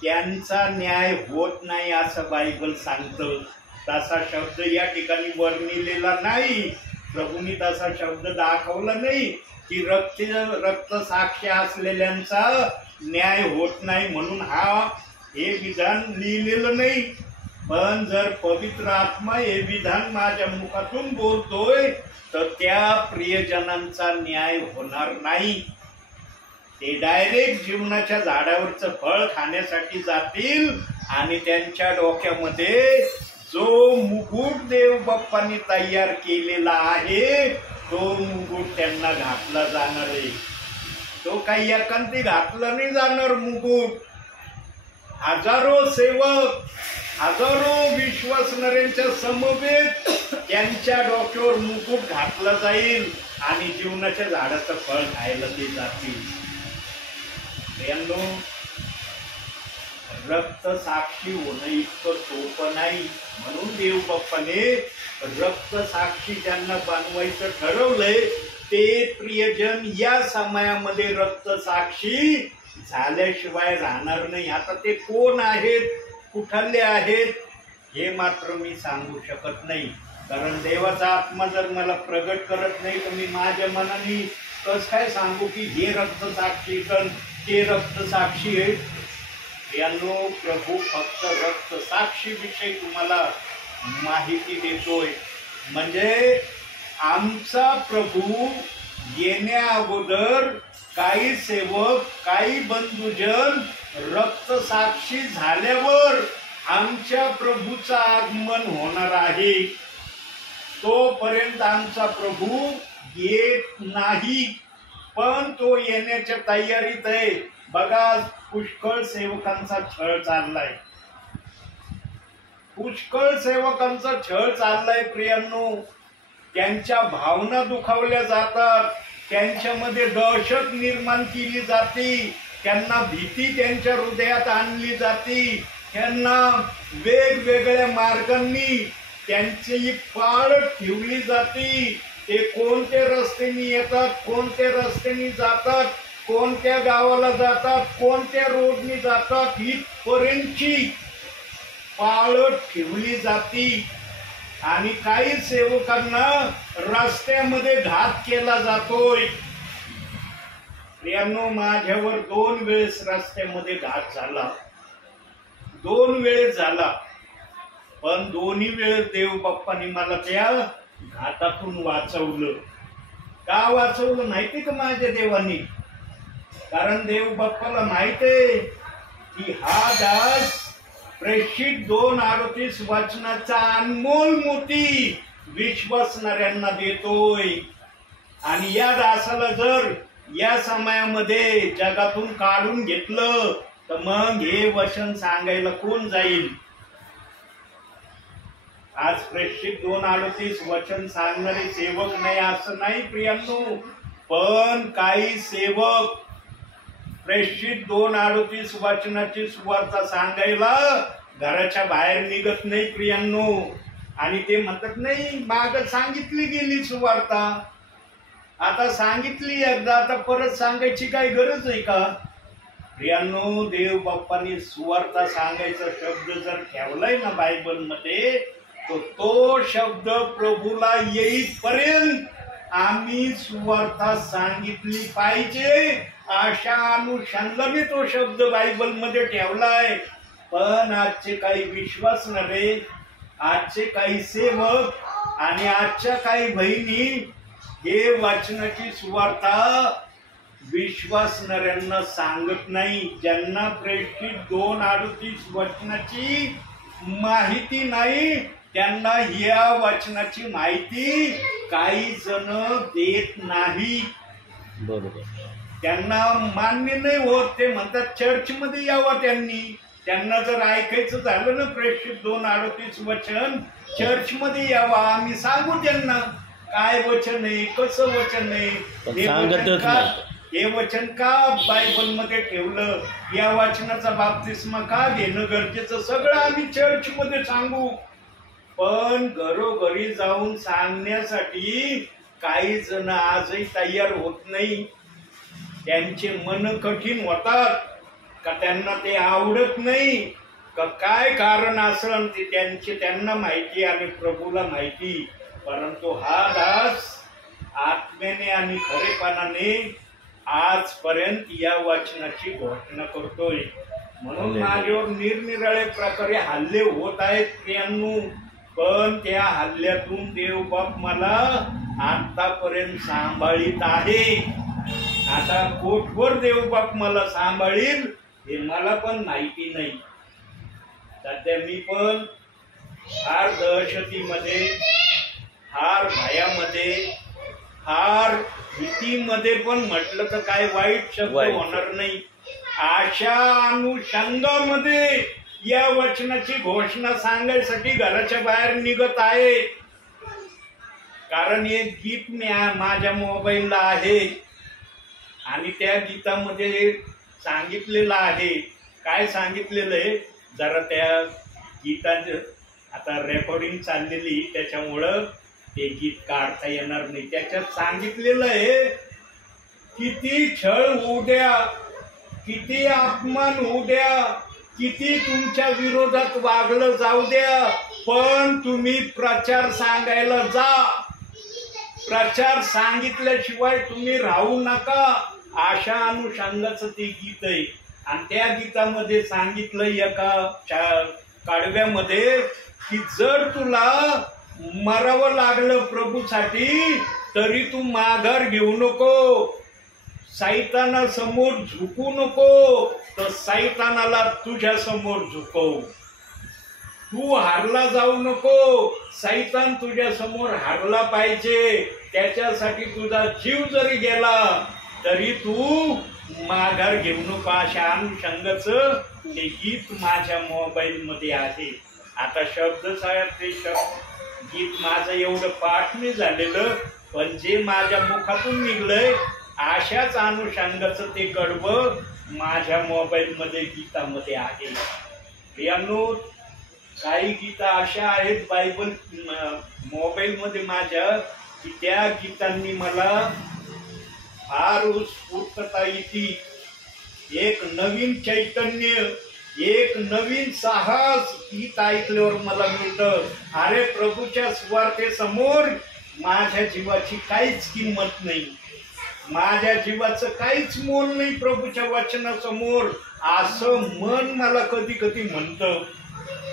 त्यांचा न्याय होत नाही असं बायबल सांगतं. तसा शब्द या ठिकाणी वर्णिलेला नाही. प्रभूंनी तसा शब्द दाखवला नाही की रक्त साक्षी असलेल्यांचा न्याय होत नाही म्हणून हे विधान लिहिलेलं नाही. पण जर पवित्र आत्मा हे विधान माझ्या मुखातून बोलतोय तर त्या प्रियजनांचा न्याय होणार नाही. ते डायरेक्ट जीवनाच्या झाडावरचं फळ खाण्यासाठी जातील आणि त्यांच्या डोक्यामध्ये जो मुकुट देव बाप्पांनी तयार केलेला आहे तो मुकुट त्यांना घातला जाणार आहे. तो काही एकांती घातला नाही जाणार मुकुट. हजारो सेवक, हजारो विश्वासणाऱ्यांच्या समवेत त्यांच्या डोक्यावर मुकुट घातला जाईल आणि जीवनाच्या झाडाचं फळ खायला ते जातील. यांनो, रक्त साक्षी होणं इतकं सोपं नाही. म्हणून देव बाप्पाने रक्त साक्षी ज्यांना बनवायचं ठरवलंय ते प्रियजन या समयामध्ये रक्त साक्षी झाल्याशिवाय राहणार नाही. आता ते कोण आहेत, कुठले आहेत हे मात्र मी सांगू शकत नाही, कारण देवाचा आत्मा जर मला प्रगट करत नाही तर मी माझ्या मनाने कसं काय सांगू की हे रक्त साक्षी कण ते रक्त साक्षी आहे. यांनो, प्रभू फक्त रक्त साक्षी विषयी तुम्हाला माहिती देतोय. म्हणजे आमचा प्रभू येण्या अगोदर काही सेवक, काही बंधुजन रक्त साक्षी झाल्यावर आमच्या प्रभूचं आगमन होणार आहे. तोपर्यंत आमचा प्रभू येत नाही, पण तो येण्याच्या तयारीत आहे. बघा, पुष्कळ सेवकांचा छळ चाललाय, पुष्कळ सेवकांचा छळ चाललाय प्रियांनो. त्यांच्या भावना दुखावल्या जातात, त्यांच्यामध्ये दहशत निर्माण केली जाते, त्यांना भीती त्यांच्या हृदयात आणली जाते, त्यांना वेगवेगळ्या मार्गांनी त्यांची पाळ ठेवली जाते. ते कोणत्या रस्त्याने येतात, कोणत्या रस्त्याने जातात, कोणत्या गावाला जातात, कोणत्या रोडने जातात इथपर्यंतची पाळत ठेवली जाते. आणि काही सेवकांना रस्त्यामध्ये घात केला जातोय. प्रियांनो, माझ्यावर 2 वेळेस रस्त्यामध्ये घात झाला, 2 वेळेस झाला, पण दोन्ही वेळेस देव बाप्पानी मला त्या घातातून वाचवलं. का वाचवलं माहिती का माझ्या देवानी? कारण देव बाप्पाला माहित आहे की हा दास प्रेषित 2:38 वचनाचा अनमोल मोती विश्वासणाऱ्यांना देतोय. आणि या दासाला जर या समयामध्ये जगातून काढून घेतलं तर मग हे वचन सांगायला कोण जाईल? आज प्रेषित 2:38 वचन सांगणारे सेवक नाही असं नाही प्रियांनो, पण काही सेवक प्रेषित 2:38 वचनाची सुवार्ता सांगायला घराच्या बाहेर निघत नाही प्रियांनो. आणि ते म्हणतात नाही माग सांगितली गेली सुवार्ता, आता सांगितली एकदा, आता परत सांगायची काही गरज आहे का? प्रियांनो, देव बाप्पांनी सुवार्ता सांगायचा शब्द जर ठेवलाय ना बायबल मध्ये, तो शब्द प्रभूला येईपर्यंत आम्ही सुवार्ता सांगितली पाहिजे, अशा अनुषंगाने तो शब्द बायबल मध्ये ठेवलाय. पण आजचे काही विश्वासणारे, आजचे काही सेवक आणि आजच्या काही बहिणी हे वाचनाची सुवार्ता विश्वासणाऱ्यांना सांगत नाही. ज्यांना प्रेषित 2:38 वचनाची माहिती नाही त्यांना या वचनाची माहिती काही जण देत नाही. बरोबर, त्यांना मान्य नाही होत. ते म्हणतात चर्चमध्ये यावं त्यांना जर ऐकायचं झालं ना प्रेषित 2:38 वचन, चर्चमध्ये यावं, आम्ही सांगू त्यांना काय वचन आहे, कसं वचन आहे, हे वचन का बायबल मध्ये ठेवलं, या वचनाचा बाप्तिस्मा का घेणं गरजेचं, सगळं आम्ही चर्चमध्ये सांगू. पण घरोघरी जाऊन सांगण्यासाठी काही जण आजही तयार होत नाही. त्यांचे मन कठीण होतात का त्यांना ते आवडत नाही का काय कारण असेल ते त्यांना माहिती आणि प्रभूला माहिती. परंतु हा दास आत्म्याने आणि खरेपणाने आजपर्यंत या वचनाची घोषणा करतोय. म्हणून माझ्यावर निरनिराळे प्रकारे हल्ले होत आहेत प्रियांनो, पण त्या हल्ल्यातून देवबाप मला आतापर्यंत सांभाळीत आहे. आता कोठवर देवबाप मला सांभाळील हे मला पण माहिती नाही. सध्या मी पण फार दहशतीमध्ये, फार भयामध्ये, फार भीतीमध्ये, पण म्हटलं तर काय वाईट शब्द होणार नाही, अशा अनुषंगामध्ये या वचनाची घोषणा सांगायसाठी घराच्या बाहेर निघत आहे. कारण एक गीत माझ्या मोबाईलला आहे आणि त्या गीतामध्ये सांगितलेलं आहे. काय सांगितलेलं आहे, जरा त्या गीतात आता रेकॉर्डिंग चाललेली त्याच्यामुळं ते गीत काढता येणार नाही. त्याच्यात सांगितलेलं आहे, किती छळ होऊ द्या, किती अपमान होऊ द्या, किती तुमच्या विरोधात वागलं जाऊ द्या, पण तुम्ही प्रचार सांगायला जा. प्रचार सांगितल्याशिवाय तुम्ही राहू नका. अशा अनुषंगाचं ते गीत आहे. आणि त्या गीतामध्ये सांगितलं एका काडव्यामध्ये की जर तुला मरावं लागलं प्रभूसाठी तरी तू माघार घेऊ नको, सैताना समोर झुकू नको, तर सैतानाला तुझ्या समोर झुकव. तू हारला जाऊ नको, सैतान तुझ्या समोर हारला पाहिजे. त्याच्यासाठी तुझा जीव जरी गेला तरी तू माघार घेऊ नको. अशा अनुषंगाचं ते गीत माझ्या मोबाईल मध्ये आहे. आता शब्द साहेब ते गीत माझं एवढं पाठ नाही झालेलं, पण जे माझ्या मुखातून निघलंय अशाच अनुषंगाचं ते कडवं माझ्या मोबाईल मध्ये गीतामध्ये आहे. प्रियांनो, काही गीता अशा आहेत बायबल मोबाईल मध्ये माझ्या की त्या गीतांनी मला फार उत्स्फूर्तता येते. एक नवीन चैतन्य, एक नवीन साहस गीत ऐकल्यावर मला मिळतं. अरे प्रभूच्या स्वार्थेसमोर माझ्या जीवाची काहीच किंमत नाही, माझ्या जीवाचं काहीच मोल नाही प्रभूच्या वचनासमोर, असं मन मला कधी कधी म्हणतं.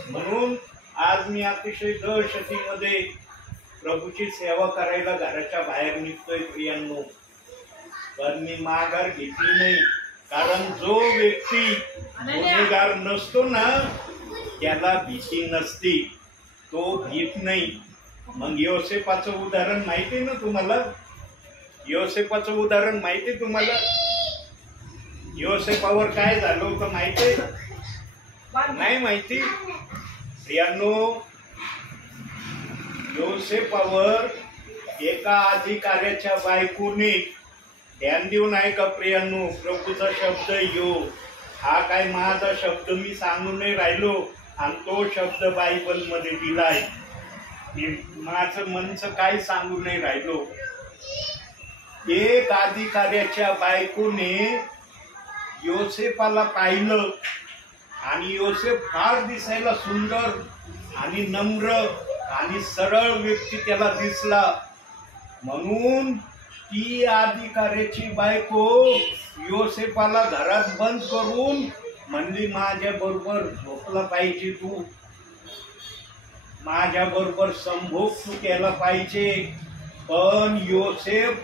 म्हणून आज मी अतिशय दहशतीमध्ये प्रभूची सेवा करायला घराच्या बाहेर निघतोय. प्रियांनो, पण मी माघार घेतली नाही. कारण जो व्यक्ती गुन्हेगार नसतो ना त्याला भीती नसती, तो भीत नाही. मग योसेफाचं उदाहरण माहिती ना तुम्हाला? योसेफाचं उदाहरण माहिती तुम्हाला? योसेफावर काय झालं होतं माहिती? नाही माहिती? प्रियांनो, योसेफावर एका अधिकाऱ्याच्या बायकोने, ध्यान देऊन ऐका प्रियांनो, प्रभूचा शब्द यो, हा काय माझा शब्द मी सांगून नाही राहिलो, आणि तो शब्द बायबल मध्ये दिलाय. मी माझं मनचं काही सांगू नाही राहिलो. एक अधिकाऱ्याच्या बायकोने योसेफाला पाहिलं आणि योसेफ फार दिसायला सुंदर आणि नम्र आणि सरळ व्यक्ती त्याला दिसला. म्हणून ती अधिकाऱ्याची बायको योसेफाला घरात बंद करून म्हणली, माझ्या बरोबर झोपला पाहिजे, तू माझ्या बरोबर संभोग तू केला पाहिजे. पण योसेफ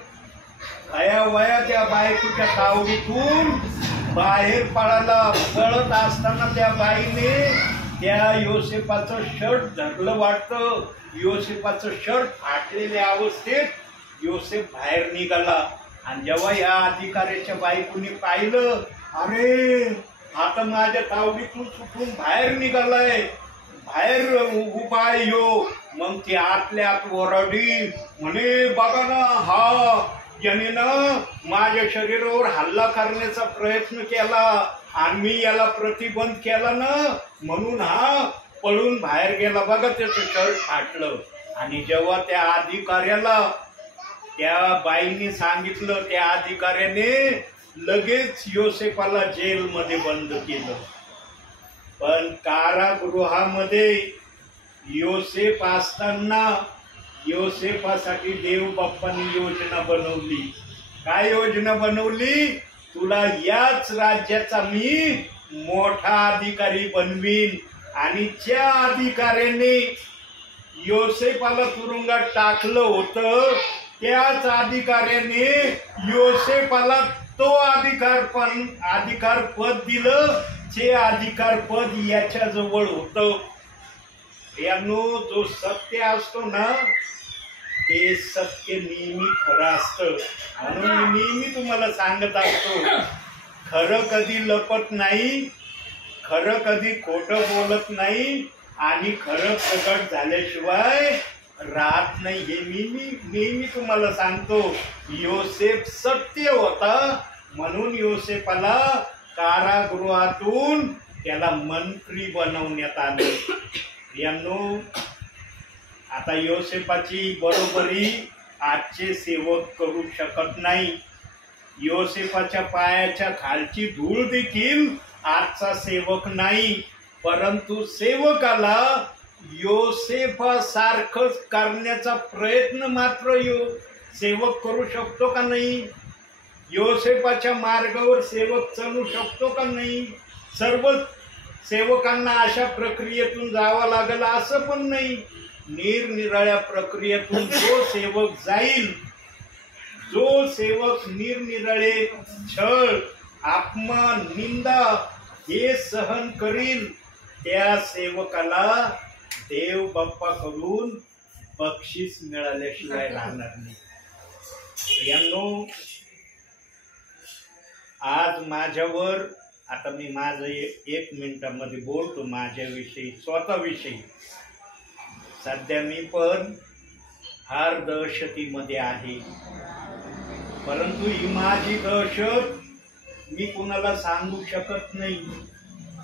वया त्या बायकोच्या तावडीतून बाहेर पळत असताना त्या बाईने त्या योसेफाचं शर्ट धरलं वाटतं. योसेफाचं शर्ट फाटलेल्या अवस्थेत योसेफ बाहेर निघाला. आणि जेव्हा या अधिकाऱ्याच्या बायकोने पाहिलं, अरे आता माझ्या तावडीतून सुटून बाहेर निघालाय, बाहेर उभा आहे यो. मग ती आतल्या आत ओरडली, म्हणे बघा ना, हा याने ना माझ्या शरीरावर हल्ला करण्याचा प्रयत्न केला आणि मी याला प्रतिबंध केला ना, म्हणून हा पळून बाहेर गेला. बघा त्याचं शर्ट फाटलं. आणि जेव्हा त्या अधिकाऱ्याला त्या बाईने सांगितलं, त्या अधिकाऱ्याने लगेच योसेफाला जेलमध्ये बंद केलं. पण कारागृहामध्ये योसेफ असताना योसेफासाठी देव बाप्पांनी योजना बनवली. काय योजना बनवली? तुला याच राज्याचा मी मोठा अधिकारी बनवीन. आणि ज्या अधिकाऱ्याने योसेफाला तुरुंगात टाकलं होतं त्याच अधिकाऱ्याने योसेफाला तो अधिकार पद दिलं जे अधिकार पद याच्या जवळ होतं. यानो जो सत्य असतो ना ते सत्य नेहमी खरं असतं. म्हणून मी नेहमी तुम्हाला सांगत असतो, खरं कधी लपत नाही, खरं कधी खोटं बोलत नाही आणि खरं प्रकट झाल्याशिवाय राहत नाही. हे मी नेहमी तुम्हाला सांगतो. योसेफ सत्य होता म्हणून योसेफाला कारागृहातून त्याला मंत्री बनवण्यात आले. यांनो आता योसेफाची बरोबरी आजचे सेवक करू शकत नाही. योसेफाच्या पायाच्या खालची धूळ देखील आजचा सेवक नाही. परंतु सेवकाला योसेफासारखंच करण्याचा प्रयत्न मात्र सेवक करू शकतो का नाही? योसेफाच्या मार्गावर सेवक चालू शकतो का नाही? सर्व सेवकांना अशा प्रक्रियेतून जावं लागलं असं पण नाही. निरनिराळ्या प्रक्रियेतून जो सेवक जाईल, जो सेवक निरनिराळे छळ, अपमान, निंदा हे सहन करील, त्या सेवकाला देव बाप्पाकडून बक्षीस मिळाल्याशिवाय राहणार नाही. यांनो आज माझ्यावर, आता मी माझं एक मिनिटामध्ये बोलतो माझ्याविषयी, स्वतःविषयी. सध्या मी पण फार दहशतीमध्ये आहे. परंतु ही माझी दहशत मी कुणाला सांगू शकत नाही.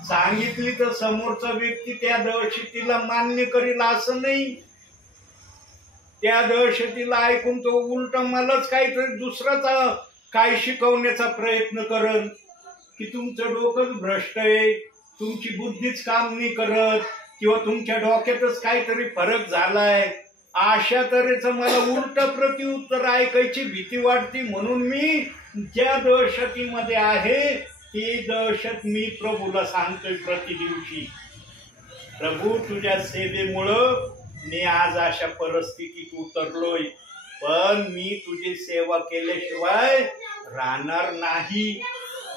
सांगितली तर समोरचा व्यक्ती त्या दहशतीला मान्य करील असं नाही. त्या दहशतीला ऐकून तो उलट मलाच काहीतरी दुसराचा काय शिकवण्याचा प्रयत्न करल की तुमचं डोकंच भ्रष्ट आहे, तुमची बुद्धीच काम नाही करत, किंवा तुमच्या डोक्यातच काहीतरी फरक झालाय. अशा तऱ्हेचं मला उलट प्रत्युत्तर ऐकायची भीती वाटते. म्हणून मी ज्या दहशतीमध्ये आहे ती दहशत मी प्रभूला सांगतोय प्रतिदिवशी, प्रभू तुझ्या सेवेमुळं मी आज अशा परिस्थितीत उतरलोय, पण मी तुझी सेवा केल्याशिवाय राहणार नाही.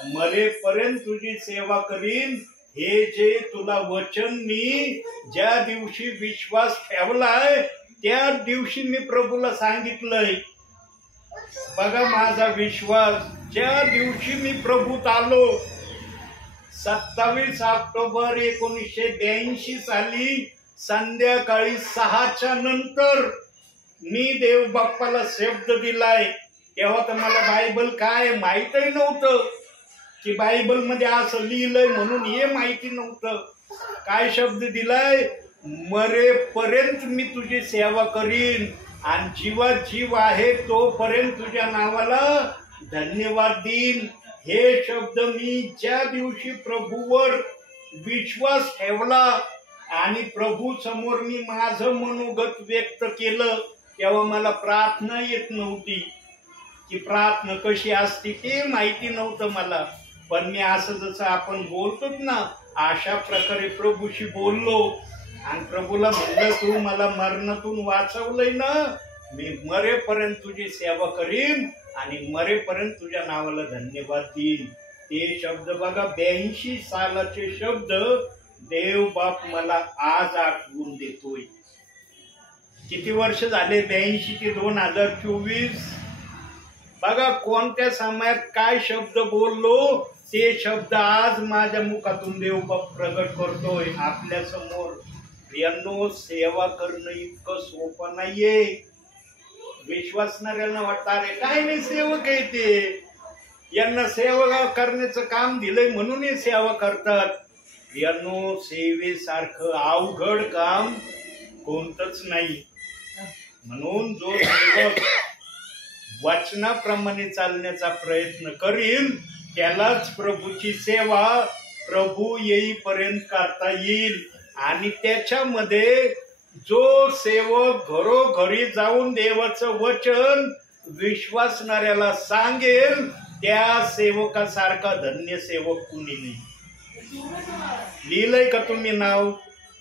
मरेपर्यंत तुझी सेवा करीन. हे जे तुला वचन मी ज्या दिवशी विश्वास ठेवलाय त्या दिवशी मी प्रभूला सांगितलंय. बघा माझा विश्वास, ज्या दिवशी मी प्रभूत आलो 27 ऑक्टोबर 1982 साली संध्याकाळी 6च्या नंतर मी देव बाप्पाला शब्द दिलाय. तेव्हा तर मला बायबल काय माहीतही नव्हतं की बायबल मध्ये असं लिहिलंय म्हणून हे माहिती नव्हतं. काय शब्द दिलाय? मरेपर्यंत मी तुझी सेवा करीन आणि जीवात जीव आहे तोपर्यंत तुझ्या नावाला धन्यवाद देईन. हे शब्द मी ज्या दिवशी प्रभूवर विश्वास ठेवला आणि प्रभू समोर मी माझं मनोगत व्यक्त केलं तेव्हा मला प्रार्थना येत नव्हती. की प्रार्थना कशी असते ते माहिती नव्हतं मला. पण मी असं जसं आपण बोलतोच ना अशा प्रकारे प्रभूशी बोललो आणि प्रभूला म्हणलं तू मला मरणातून वाचवलंय ना, मी मरेपर्यंत तुझी सेवा करीन आणि मरेपर्यंत तुझ्या नावाला धन्यवाद देईन. ते शब्द बघा 82 सालाचे शब्द देव बाप मला आज आठवून देतोय. किती वर्ष झाले? 82 ते 2024. बघा कोणत्या समयात काय शब्द बोललो ते शब्द आज माझ्या मुखातून देव बाप प्रगट करतोय आपल्या समोर. यांनो सेवा करणं इतकं सोपं नाहीये. विश्वासणाऱ्यांना वाटतं अरे काय नाही सेवक आहे ते, यांना सेवा करण्याचं काम दिलंय म्हणून हे सेवा करतात. यांनो सेवेसारखं अवघड काम कोणतंच नाही. म्हणून जो सेवक वचनाप्रमाणे चालण्याचा प्रयत्न करील त्यालाच प्रभूची सेवा प्रभू येईपर्यंत करता येईल. आणि त्याच्यामध्ये जो सेवक घरोघरी जाऊन देवाचं वचन विश्वासणाऱ्याला सांगेल त्या सेवकासारखा धन्य सेवक कुणी नाही. लिहिलंय का तुम्ही नाव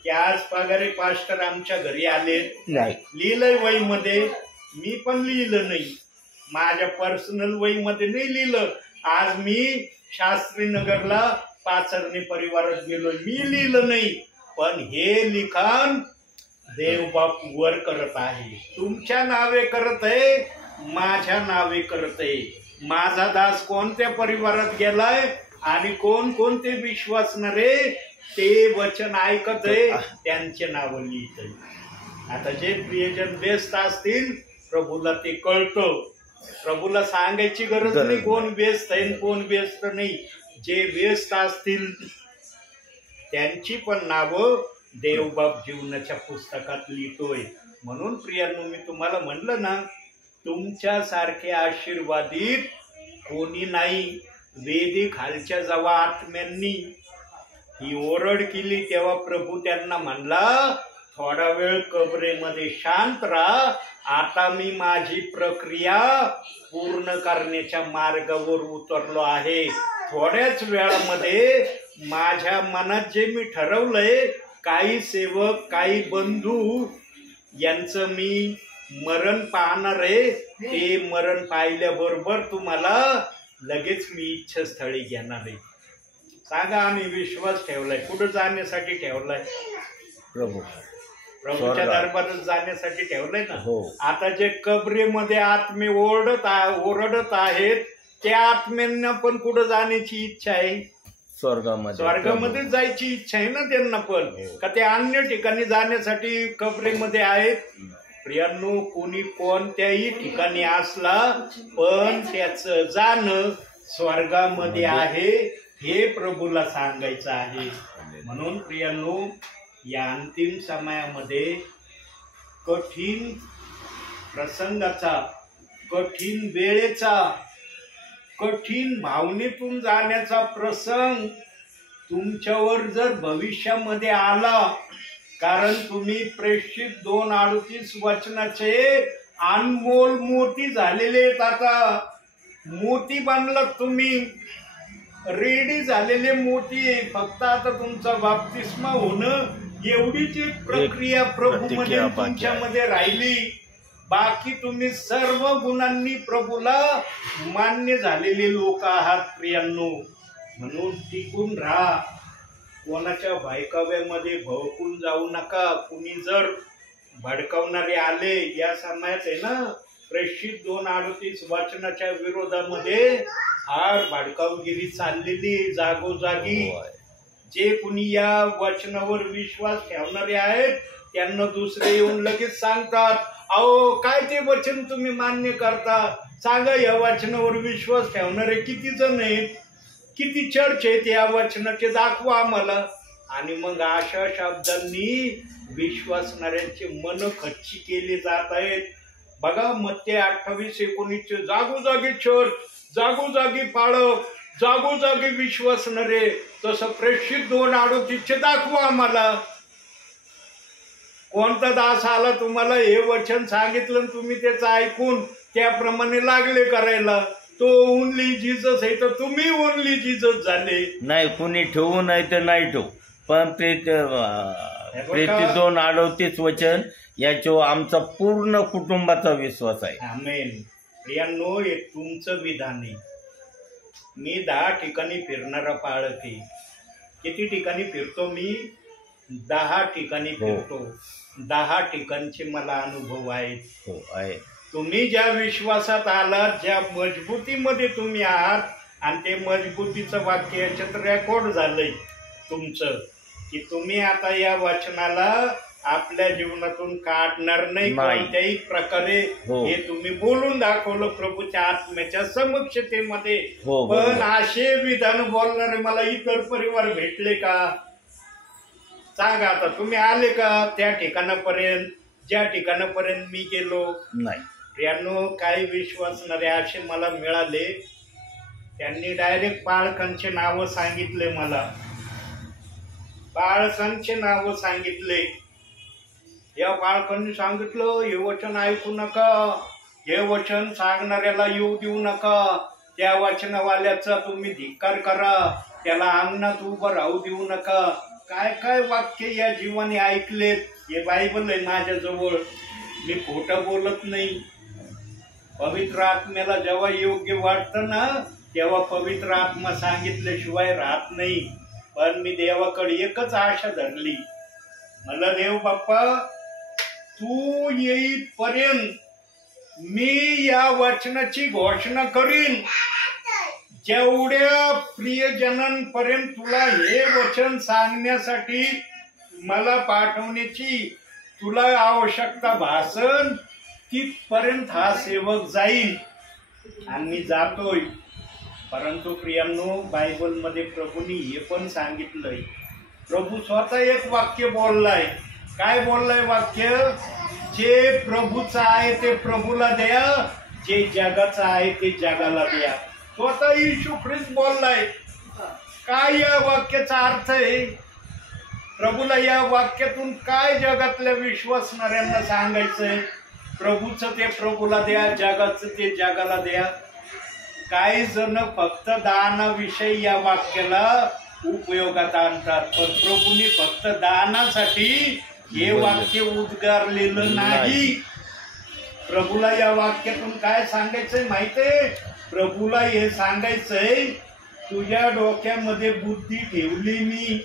की आज पगारे पास्टर आमच्या घरी आले? लिहिलंय वहीमध्ये? मी पण लिहिलं नाही, माझ्या पर्सनल वहीमध्ये नाही लिहिलं. आज मी शास्त्रीनगरला पाचरणी परिवारात गेलो, मी लिहिलं नाही, पण हे लिखाण देवबाप वर करत आहे, तुमच्या नावे करत आहे, माझ्या नावे करत आहे. माझा दास कोणत्या परिवारात गेलाय आणि कोणते विश्वासणारे ते वचन ऐकत आहे, त्यांचे नाव लिहित आहे. आता जे प्रियजन व्यस्त असतील, प्रभूला ते कळतं, प्रभूला सांगायची गरज नाही कोण व्यस्त आहे कोण व्यस्त नाही. जे व्यस्त असतील त्यांची पण नावं देवबाप जीवनाच्या पुस्तकात लिहितोय. म्हणून प्रियांनो, मी तुम्हाला म्हणलं ना, तुमच्यासारखे आशीर्वादित कोणी नाही. वेदी खालच्या जेव्हा आत्म्यांनी ही ओरड केली तेव्हा प्रभू त्यांना म्हणला, थोडा वेळ कबरेमध्ये शांत राहा, आता मी माझी प्रक्रिया पूर्ण करण्याच्या मार्गावर उतरलो आहे. थोड्याच वेळामध्ये माझ्या मनात जे मी ठरवलंय, काही सेवक काही बंधू यांचं मी मरण पाहणार आहे, ते मरण पाहिल्याबरोबर तुम्हाला लगेच मी इच्छास्थळी घेणार आहे. सांगा, आम्ही विश्वास ठेवलाय, कुठं जाण्यासाठी ठेवलाय? प्रभूच्या दरबारात जाण्यासाठी ठेवलंय ना. आता जे कबरेमध्ये आत्मे ओरडत आहेत, त्या आत्म्यांना पण कुठं जाण्याची इच्छा आहे? स्वर्गामध्ये जायची इच्छा आहे ना त्यांना पण. का ते अन्य ठिकाणी जाण्यासाठी कबरेमध्ये आहेत? प्रियांनो, कोणी कोणत्याही ठिकाणी असला पण त्याचं जाणं स्वर्गामध्ये आहे हे प्रभूला सांगायचं आहे. म्हणून प्रियांनो, या अंतिम समयामध्ये कठीण प्रसंगाचा, कठीण वेळेचा, कठीण भावनेतून जाण्याचा प्रसंग तुमच्यावर जर भविष्यामध्ये आला, कारण तुम्ही प्रेषित 2:38 वचनाचे अनमोल मोती झालेले आहेत. आता मोती बनलात तुम्ही, रेडी झालेले मोती. फक्त आता तुमचा बाप्तिस्मा होणं एवढीच एक प्रक्रिया प्रभूमध्ये तुमच्यामध्ये राहिली. बाकी तुम्ही सर्व गुणांनी प्रभूला मान्य झालेले लोक आहात प्रियांनो. म्हणून टिकून राहा, कोणाच्या भयकाव्यामध्ये भडकून जाऊ नका. कुणी जर भडकावणारे आले, या समयात आहे ना, प्रेषित 2:38 वचनाच्या विरोधामध्ये फार भडकावगिरी चाललेली जागोजागी. जे कुणी या वचनावर विश्वास ठेवणारे आहेत त्यांना दुसरे येऊन लगेच सांगतात, अहो काय ते वचन तुम्ही मान्य करता? सांगा, या वचनावर विश्वास ठेवणारे किती जण आहेत, किती चर्च आहेत या वचनाचे, दाखवा आम्हाला. आणि मग अशा शब्दांनी विश्वासणाऱ्यांचे मन खच्ची केले जात आहेत. बघा, मत्ते 28:19 जागोजागी चर्च, जागोजागी पाळक, जागोजागी विश्वासणारे. तसं प्रेषित 2:38 दाखवा आम्हाला. कोणता दास आला तुम्हाला हे वचन सांगितलं, तुम्ही त्याचं ऐकून त्याप्रमाणे लागले करायला? तो ओनली जीसस आहे, तर तुम्ही ओनली जीसस झाले. नाही, कुणी ठेवू नाही तर नाही ठेवू, पण प्रेषित 2:38 वचन याच्यावर आमचा पूर्ण कुटुंबाचा विश्वास आहे. आमेन. प्रियांनो, हे तुमचं विधान आहे. मी 10 ठिकाणी फिरणारा पाळक आहे. किती ठिकाणी फिरतो मी? 10 ठिकाणी फिरतो. 10 ठिकाणचे मला अनुभव आहेत. हो आहे. तुम्ही ज्या विश्वासात आलात, ज्या मजबूतीमध्ये तुम्ही आहात, आणि ते मजबूतीचं वाक्य याच्यात रेकॉर्ड झालंय तुमचं, की तुम्ही आता या वचनाला आपल्या जीवनातून काढणार नाही कोणत्याही प्रकारे. हे तुम्ही बोलून दाखवलं प्रभूच्या आत्म्याच्या समक्षतेमध्ये. पण असे विधान बोलणारे मला इतर परिवार भेटले का? सांगा, आता तुम्ही आले का त्या ठिकाणापर्यंत ज्या ठिकाणापर्यंत मी गेलो? नाही. प्रियांनो, काही विश्वासणारे असे मला मिळाले, त्यांनी डायरेक्ट पाळकांचे नाव सांगितले मला. बाळकांचे नाव सांगितले. या बाळकांनी सांगितलं, हे वचन ऐकू नका, हे वचन सांगणाऱ्याला येऊ देऊ नका, त्या वचनवाल्याचा तुम्ही धिक्कार करा, त्याला अंगणात उभं राहू देऊ नका. काय काय वाक्य या जीवाने ऐकलेत. हे बायबल आहे माझ्याजवळ, मी खोटं बोलत नाही. पवित्र आत्म्याला जेव्हा योग्य वाटतं ना, तेव्हा पवित्र आत्मा सांगितल्याशिवाय राहत नाही. पण मी देवाकडे एकच आशा धरली, मला देव बाप्पा तू येईपर्यंत मी या वचनाची घोषणा करीन. जेवढ्या प्रियजनांपर्यंत तुला हे वचन सांगण्यासाठी मला पाठवण्याची तुला आवश्यकता भासन तिथपर्यंत हा सेवक जाईल. आणि मी जातोय. परंतु प्रियांनो, बायबलमध्ये प्रभूंनी हे पण सांगितलंय, प्रभू स्वतः एक वाक्य बोललाय. काय बोललाय वाक्य? जे प्रभूचं आहे ते प्रभूला द्या, जे जगाचं आहे ते जगाला द्या. स्वतः येशू ख्रिस्त बोललाय. काय या वाक्याचा अर्थ आहे? प्रभूला या वाक्यातून काय जगातल्या विश्वासणाऱ्यांना सांगायचंय? प्रभूचं ते प्रभूला द्या, जगाचं ते जगाला द्या. काही जण फक्त दानाविषयी या वाक्याला उपयोगात आणतात, पण प्रभूने फक्त दानासाठी हे वाक्य उद्गारलेलं नाही. प्रभूला या वाक्यातून काय सांगायचंय माहितीये? प्रभूला हे सांगायचंय, तुझ्या डोक्यामध्ये बुद्धी ठेवली मी,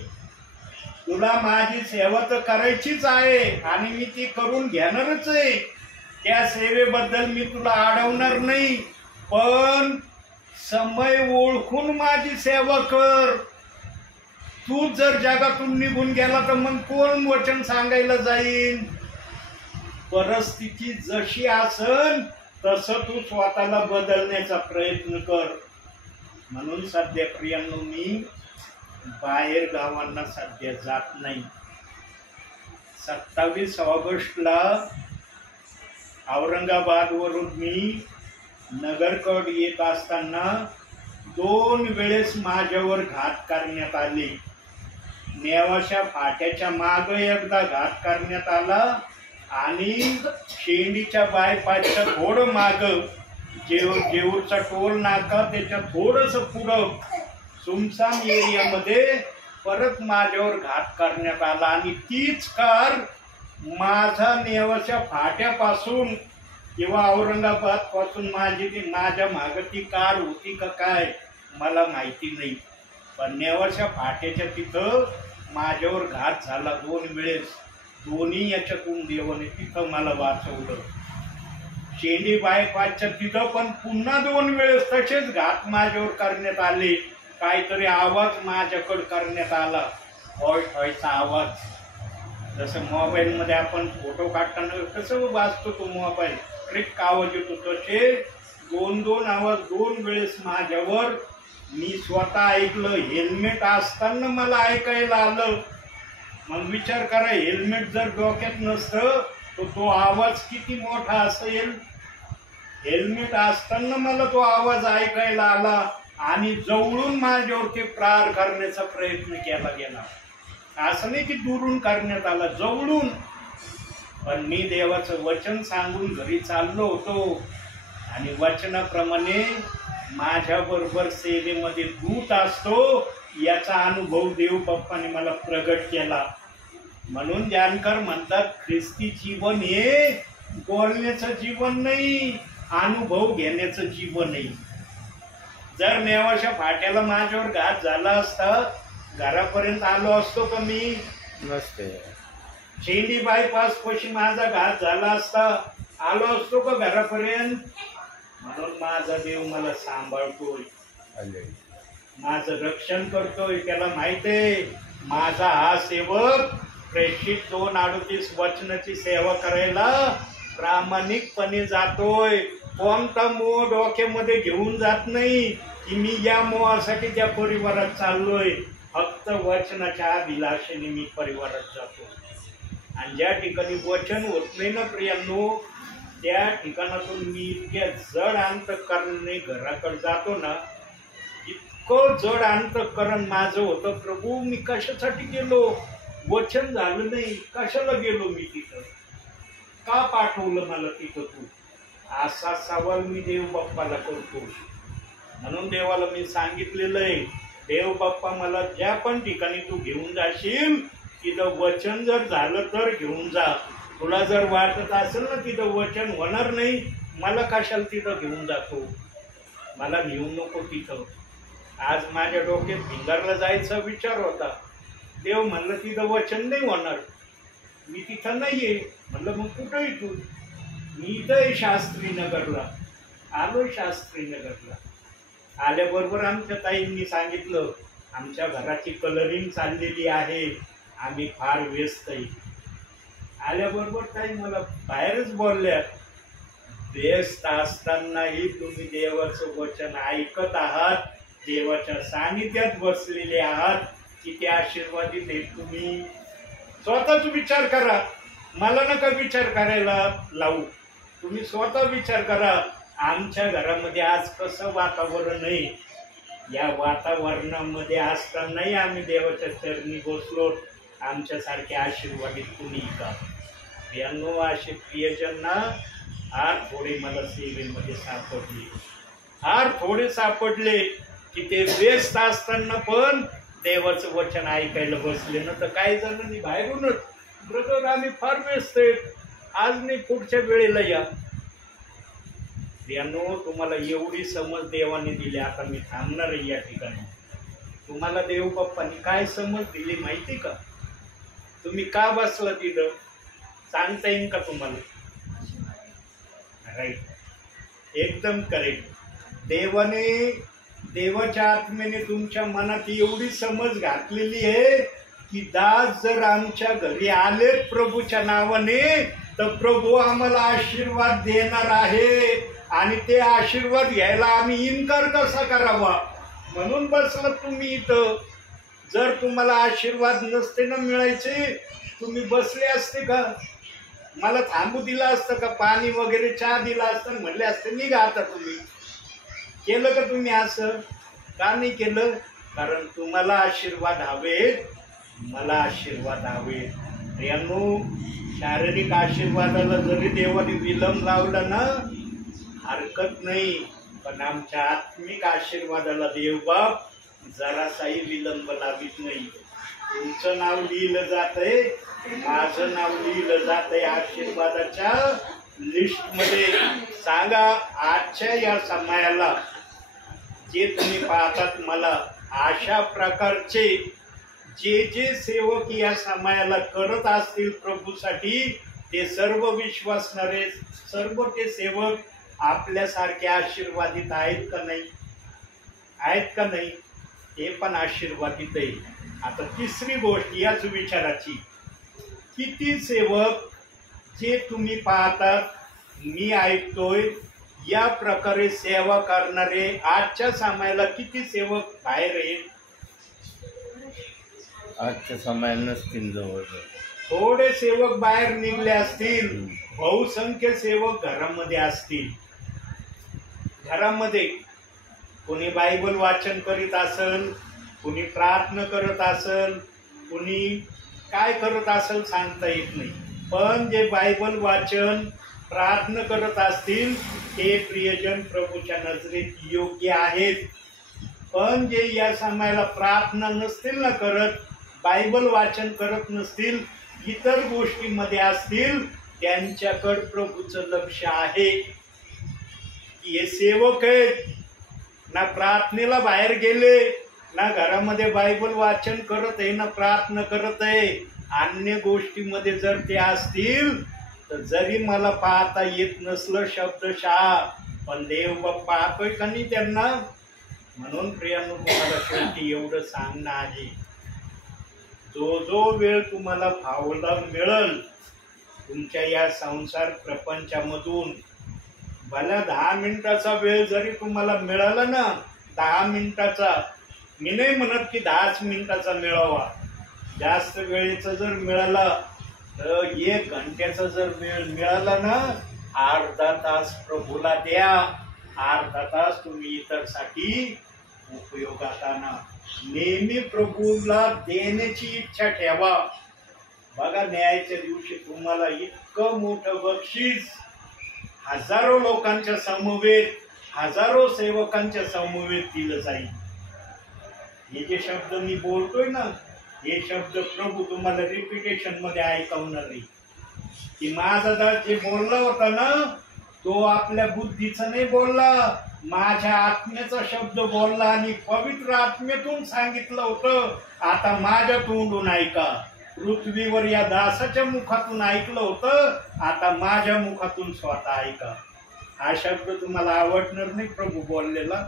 तुला माझी सेवा तर करायचीच आहे आणि मी ती करून घेणारच आहे. त्या सेवेबद्दल मी तुला अडवणार नाही, पण समय ओळखून माझी सेवा कर. तू जर जगातून निघून गेला तर मग कोण वचन सांगायला जाईल? परिस्थिती जशी असन तसं तू स्वतःला बदलण्याचा प्रयत्न कर. म्हणून सध्या प्रियांनो मी बाहेर गावांना सध्या जात नाही. 27 ऑगस्टला औरंगाबादवरून मी नगरकड येत असताना 2 वेळेस माझ्यावर घात करण्यात आले. नेवाशा फाट्याच्या माग एकदा घात करण्यात आला आणि शेंडीच्या बायपासच्या थोडं माग जेऊरचा टोल नाका त्याच्या थोडस पुढं सुमसाम एरियामध्ये परत माझ्यावर घात करण्यात आला. आणि तीच कार माझा नेवाशा फाट्यापासून किंवा औरंगाबाद पासून माझ्या माग ती कार होती का काय मला माहिती नाही, पण नेवाशा फाट्याच्या तिथं माझ्यावर घात झाला 2 वेळेस. दोन्ही याच्यातून देवाने तिथं मला वाचवलं. शेंडी बायपासच्या तिथं पण पुन्हा 2 वेळेस तसेच घात माझ्यावर करण्यात आले. काहीतरी आवाज माझ्याकडे करण्यात आला, व्हॉईसचा आवाज. जसं मोबाईलमध्ये आपण फोटो काढताना कसं वाचतो तो मोबाईल, ट्रिक आवाज येतो, तसे 2 आवाज 2 वेळेस माझ्यावर. मी स्वतः ऐकलं. हेल्मेट असताना मला ऐकायला आलं. मग विचार करा, हेल्मेट जर डोक्यात नसतं तर तो आवाज किती मोठा असेल. हेल्मेट असताना मला तो आवाज ऐकायला आला आणि जवळून माझ्यावर ते प्रहार करण्याचा प्रयत्न केला गेला. असं नाही की दुरून करण्यात आला, जवळून. पण मी देवाचं वचन सांगून घरी चाललो होतो आणि वचनाप्रमाणे माझ्याबरोबर सेवेमध्ये दूत असतो याचा अनुभव देव बाप्पाने मला प्रगट केला. म्हणून जानकर म्हणतात, ख्रिस्ती जीवन हे बोलण्याचं जीवन नाही, अनुभव घेण्याचं जीवन आहे. जर नेवाशा फाट्याला माझ्यावर घात झाला असता, घरापर्यंत आलो असतो का मी? नसते. शेंडी बायपास पाशी माझा घात झाला असता, आलो असतो का घरापर्यंत? म्हणून माझा देव मला सांभाळतोय, माझं रक्षण करतोय. त्याला माहितीये माझा हा सेवक प्रेषित 2:38 वचनाची सेवा करायला प्रामाणिकपणे जातोय. कोणता मोह डोक्यामध्ये घेऊन जात नाही की मी या मोहासाठी त्या परिवारात चाललोय. फक्त वचनाच्या अभिलाषेने मी परिवारात जातो. आणि ज्या ठिकाणी वचन होत नाही ना प्रियांनो, त्या ठिकाणातून मी इतक्या जड अंतःकरणाने घराकडे जातो ना, इतकं जड अंतःकरण माझं होतं. प्रभू मी कशासाठी गेलो? वचन झालं नाही, कशाला गेलो मी तिथं? का पाठवलं मला तिथं तू? असा सवाल मी देव बाप्पाला करतो. म्हणून देवाला मी सांगितलेलं आहे, देव बाप्पा मला ज्या पण ठिकाणी तू घेऊन जाशील तिथं वचन जर झालं तर घेऊन जा. तुला जर वाटत असेल ना तिथं वचन होणार नाही, मला कशाला तिथं घेऊन जातो? मला नेऊ नको तिथं. आज माझ्या डोक्यात भिंगारला जायचा विचार होता. देव म्हणलं तिथं वचन नाही होणार, मी तिथं नाहीये. म्हणलं मग कुठं आहे तू? मी इथं आहे शास्त्रीनगरला. आलो शास्त्रीनगरला. आल्याबरोबर आमच्या ताईंनी सांगितलं आमच्या घराची कलरिंग चाललेली आहे, आम्ही फार व्यस्त आहे. आल्याबरोबर ताई मला बाहेरच बोलल्या, व्यस्त असतानाही तुम्ही देवाचं वचन ऐकत आहात, देवाच्या सानिध्यात बसलेले आहात, किती आशीर्वादित आहे तुम्ही. स्वतःच विचार करा, मला नका विचार करायला लावू. तुम्ही स्वतः विचार करा. आमच्या घरामध्ये आज कसं वातावरण आहे. या वातावरणामध्ये असतानाही आम्ही देवाच्या चरणी बसलो. आमच्यासारखे आशीर्वादित कुणी का? यांनो असे प्रियजन ना फार थोडे मला सेवेमध्ये सापडले, फार थोडे सापडले की ते व्यस्त असताना पण देवाचं वचन ऐकायला बसले. ना तर काही जणांनी बाहेरूनच, ब्रदर आम्ही फार व्यस्त आहेत, आज नाही पुढच्या वेळेला या. यांनो तुम्हाला एवढी समज देवाने दिली. आता मी थांबणार आहे या ठिकाणी. तुम्हाला देव बाप्पांनी काय समज दिली माहिती का? तुम्ही का बसला तिथं सांगता येईल का तुम्हाला? राईट, एकदम करेक्ट. देवाच्या आत्म्याने तुमच्या मनात एवढी समज घातलेली आहे की दास जर आमच्या घरी आले प्रभूच्या नावाने तर प्रभू आम्हाला आशीर्वाद देणार आहे, आणि ते आशीर्वाद घ्यायला आम्ही इन्कार कसा करावा म्हणून बसला तुम्ही इथं. जर तुम्हाला आशीर्वाद नसते ना मिळायचे, तुम्ही बसले असते का? मला थांबू दिला असतं का? पाणी वगैरे चहा दिला असतं, म्हणले असते निघा आता. तुम्ही केलं का? तुम्ही असं का नाही केलं? कारण तुम्हाला आशीर्वाद हवेत, मला आशीर्वाद हवेत. यांनो शारीरिक आशीर्वादाला जरी देवाने विलंब लावला ना हरकत नाही, पण आमच्या आत्मिक आशीर्वादाला देवबाप जरासाही विलंब लावित नाही. तुमचं नाव लिहिलं जातंय, माझं नाव लिहिलं जातंय आशीर्वादाच्या लिस्टमध्ये. सांगा आजच्या या समयाला जे तुम्ही पाहतात, मला अशा प्रकारचे जे सेवक या समयाला करत असतील प्रभूसाठी, ते सर्व विश्वासणारे सर्व ते सेवक आपल्यासारखे आशीर्वादित आहेत का नाही? आहेत का नाही? हे पण आशीर्वादित आहे. आता तिसरी गोष्ट याच विचाराची, किती सेवक जे तुम्ही पाहतात, मी ऐकतोय, या प्रकारे सेवा करणारे आजच्या समयाला किती सेवक बाहेर आहेत? आजच्या समय नसतील जवळ. थोडे सेवक बाहेर निघले असतील, बहुसंख्य सेवक घरामध्ये असतील. घरामध्ये कोणी बायबल वाचन करीत असेल, कोणी प्रार्थना करत असेल, कोणी काय करत असेल सांगता येत नाही. पण जे बायबल वाचन प्रार्थना करत असतील ते प्रियजन प्रभूच्या नजरेत योग्य आहेत. पण जे या समयाला प्रार्थना नसतील ना करत, बायबल वाचन करत नसतील, इतर गोष्टीमध्ये असतील, त्यांच्याकडे प्रभूचं लक्ष आहे की हे सेवक आहेत, ना प्रार्थनेला बाहेर गेले, ना घरामध्ये बायबल वाचन करत आहे, ना प्रार्थना करत आहे. अन्य गोष्टीमध्ये जर ते असतील तर जरी मला पाहता येत नसलं शब्दशः, पण देव बाप पाहतोय का नाही त्यांना? म्हणून प्रियांनो तुम्हाला शेवटी एवढं सांगणं आहे, जो वेळ तुम्हाला फावला मिळेल तुमच्या या संसार प्रपंचामधून, भला 10 मिनिटाचा वेळ जरी तुम्हाला मिळाला ना, 10 मिनिटाचा, मी नाही म्हणत की 10 मिनिटाचा मिळावा, जास्त वेळेचा जर मिळाला तर 1 घंट्याचा जर वेळ मिळाला ना, अर्धा तास प्रभूला द्या, अर्धा तास तुम्ही इतरसाठी उपयोगात आणा. नेहमी प्रभूला देण्याची इच्छा ठेवा. बघा न्यायाच्या दिवशी तुम्हाला इतकं मोठं बक्षीस हजारो लोकांच्या समवेत, हजारो सेवकांच्या समवेत दिलं जाईल. हे जे शब्द मी बोलतोय ना, हे शब्द प्रभू तुम्हाला रिपिटेशन मध्ये ऐकवणार नाही. की माझा दास जे बोलला होता ना, तो आपल्या बुद्धीचा नाही बोलला, माझ्या आत्म्याचा शब्द बोलला आणि पवित्र आत्म्यातून सांगितलं होतं, आता माझ्या तोंडून ऐका. पृथ्वीवर या दासाच्या मुखातून ऐकलं होतं, आता माझ्या मुखातून स्वतः ऐका. हा शब्द तुम्हाला आवडणार नाही प्रभू बोललेला?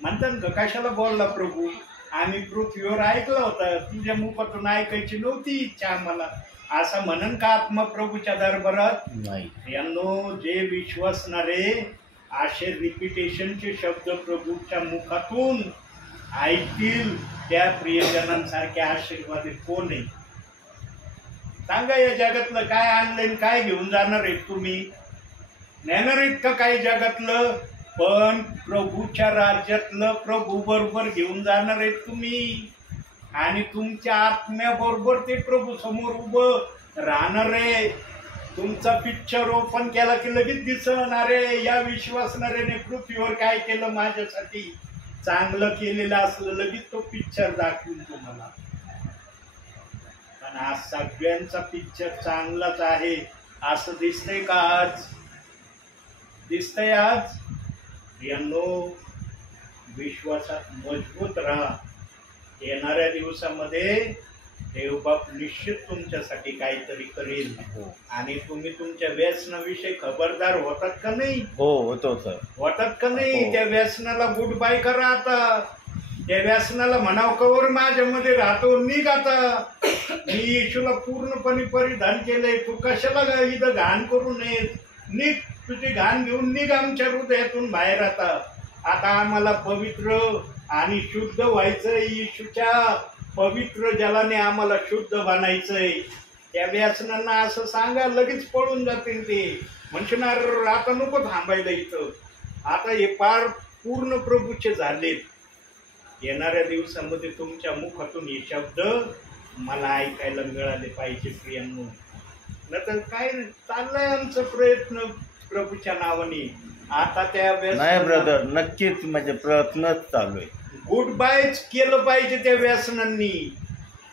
म्हणतात का कशाला बोलला प्रभू? आम्ही पृथ्वीवर ऐकलं होतं, तुझ्या मुखातून ऐकायची नव्हती इच्छा आम्हाला, असं म्हणन का आत्मा प्रभूच्या दरबारात? नाही. यांनो, जे विश्वासणारे असे रिपिटेशनचे शब्द प्रभूच्या मुखातून ऐकतील, त्या प्रियजनांसारखे आशीर्वादित कोण आहे? सांगा, या जगातलं काय आणलंय, काय घेऊन जाणार आहेत तुम्ही? नेणार आहेत का काही जगातलं? पण प्रभूच्या राज्यातलं प्रभू बरोबर घेऊन जाणार आहेत तुम्ही, आणि तुमच्या आत्म्याबरोबर ते प्रभू समोर उभं राहणार आहे. तुमचा पिक्चर ओपन केला की लगेच दिसणार आहे, या विश्वासणाऱ्याने पृथ्वीवर काय केलं माझ्यासाठी, चांगलं केलेलं असलं लगेच तो पिक्चर दाखवून तुम्हाला. पण आज सगळ्यांचा पिक्चर चांगलाच आहे असं दिसतंय का? आज दिसतंय? आज यांनो, विश्वासात मजबूत राहा. येणाऱ्या दिवसामध्ये देवबाप निश्चित तुमच्यासाठी काहीतरी करेल. आणि तुम्ही तुमच्या व्यसनाविषयी खबरदार होतात का नाही? हो, होतो सर. होतात का नाही? हो. त्या व्यसनाला गुड बाय करा आता. त्या व्यसनाला म्हणाव, कवर माझ्यामध्ये राहतो, निघ आता. मी येशूला पूर्णपणे परिधान केलंय, तू कशाला इथं घाण करू नये? निघ, तुझी घाण घेऊन निघ आमच्या हृदयातून बाहेर आता. आता आम्हाला पवित्र आणि शुद्ध व्हायचंय. येशूच्या पवित्र जलाने आम्हाला शुद्ध बनायचंय. त्या व्यसनांना असं सांगा, लगेच पळून जातील ते. म्हणणार आता नको थांबायला इथं, आता हे पार पूर्ण प्रभूचे झालेत. येणाऱ्या दिवसामध्ये तुमच्या मुखातून हे शब्द मला ऐकायला मिळाले पाहिजे प्रियांनो. नंतर काय चाललंय आमचा प्रयत्न प्रभूच्या नावाने. आता त्या नाही ब्रदर, नक्कीच म्हणजे प्रयत्नच चालू आहे. गुड बायच केलं पाहिजे त्या व्यसनांनी.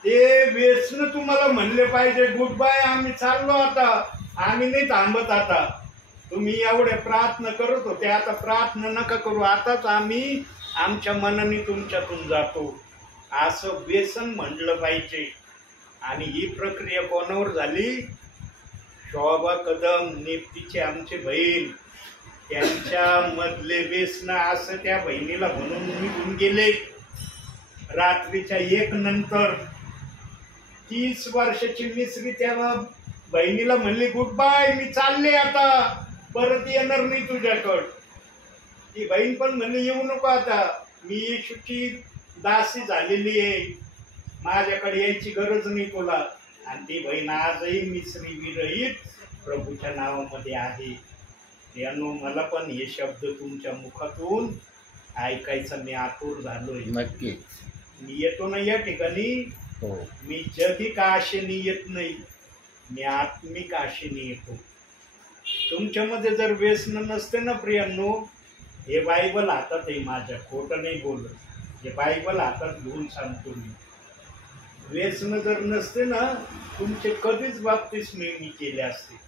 ते व्यसन तुम्हाला म्हणले पाहिजे, गुड बाय, आम्ही चाललो आता, आम्ही नाही थांबत आता. तुम्ही एवढे प्रार्थना करत होते, आता प्रार्थना नका करू, आताच आम्ही आमच्या मनाने तुमच्यातून जातो, असं व्यसन म्हणलं पाहिजे. आणि ही प्रक्रिया कोणावर झाली? शोभा कदम, नेप्तीचे आमचे बहीण, त्यांच्या मधले व्यसन असं त्या बहिणीला म्हणून निघून गेले. रात्रीच्या 1 नंतर 30 वर्षाची मिसरी त्या बहिणीला म्हणली, गुड बाय, मी चालले आता, परत येणार नाही तुझ्याकडं. ती बहीण पण म्हणली, येऊ नको आता, मी येशूची दासी झालेली आहे, माझ्याकडे यायची गरज नाही तुला. आणि ती बहीण आजही मिसरी विरहित प्रभूच्या नावामध्ये आहे. यानो, मला पण हे शब्द तुमच्या मुखातून ऐकायचा मी आतुर झालोय. नक्कीच मी येतो ना या ठिकाणी. हो. मी जगिक आशेने येत नाही, मी आत्मिक आशेने येतो. तुमच्यामध्ये जर व्यसन नसते ना प्रियांनो, हे बायबल हातात आहे माझ्या, खोटं नाही बोलत, हे बायबल हातात घेऊन सांगतो मी. व्यसन जर नसते ना, तुमचे कधीच बाप्तिस्मे मी केले असते,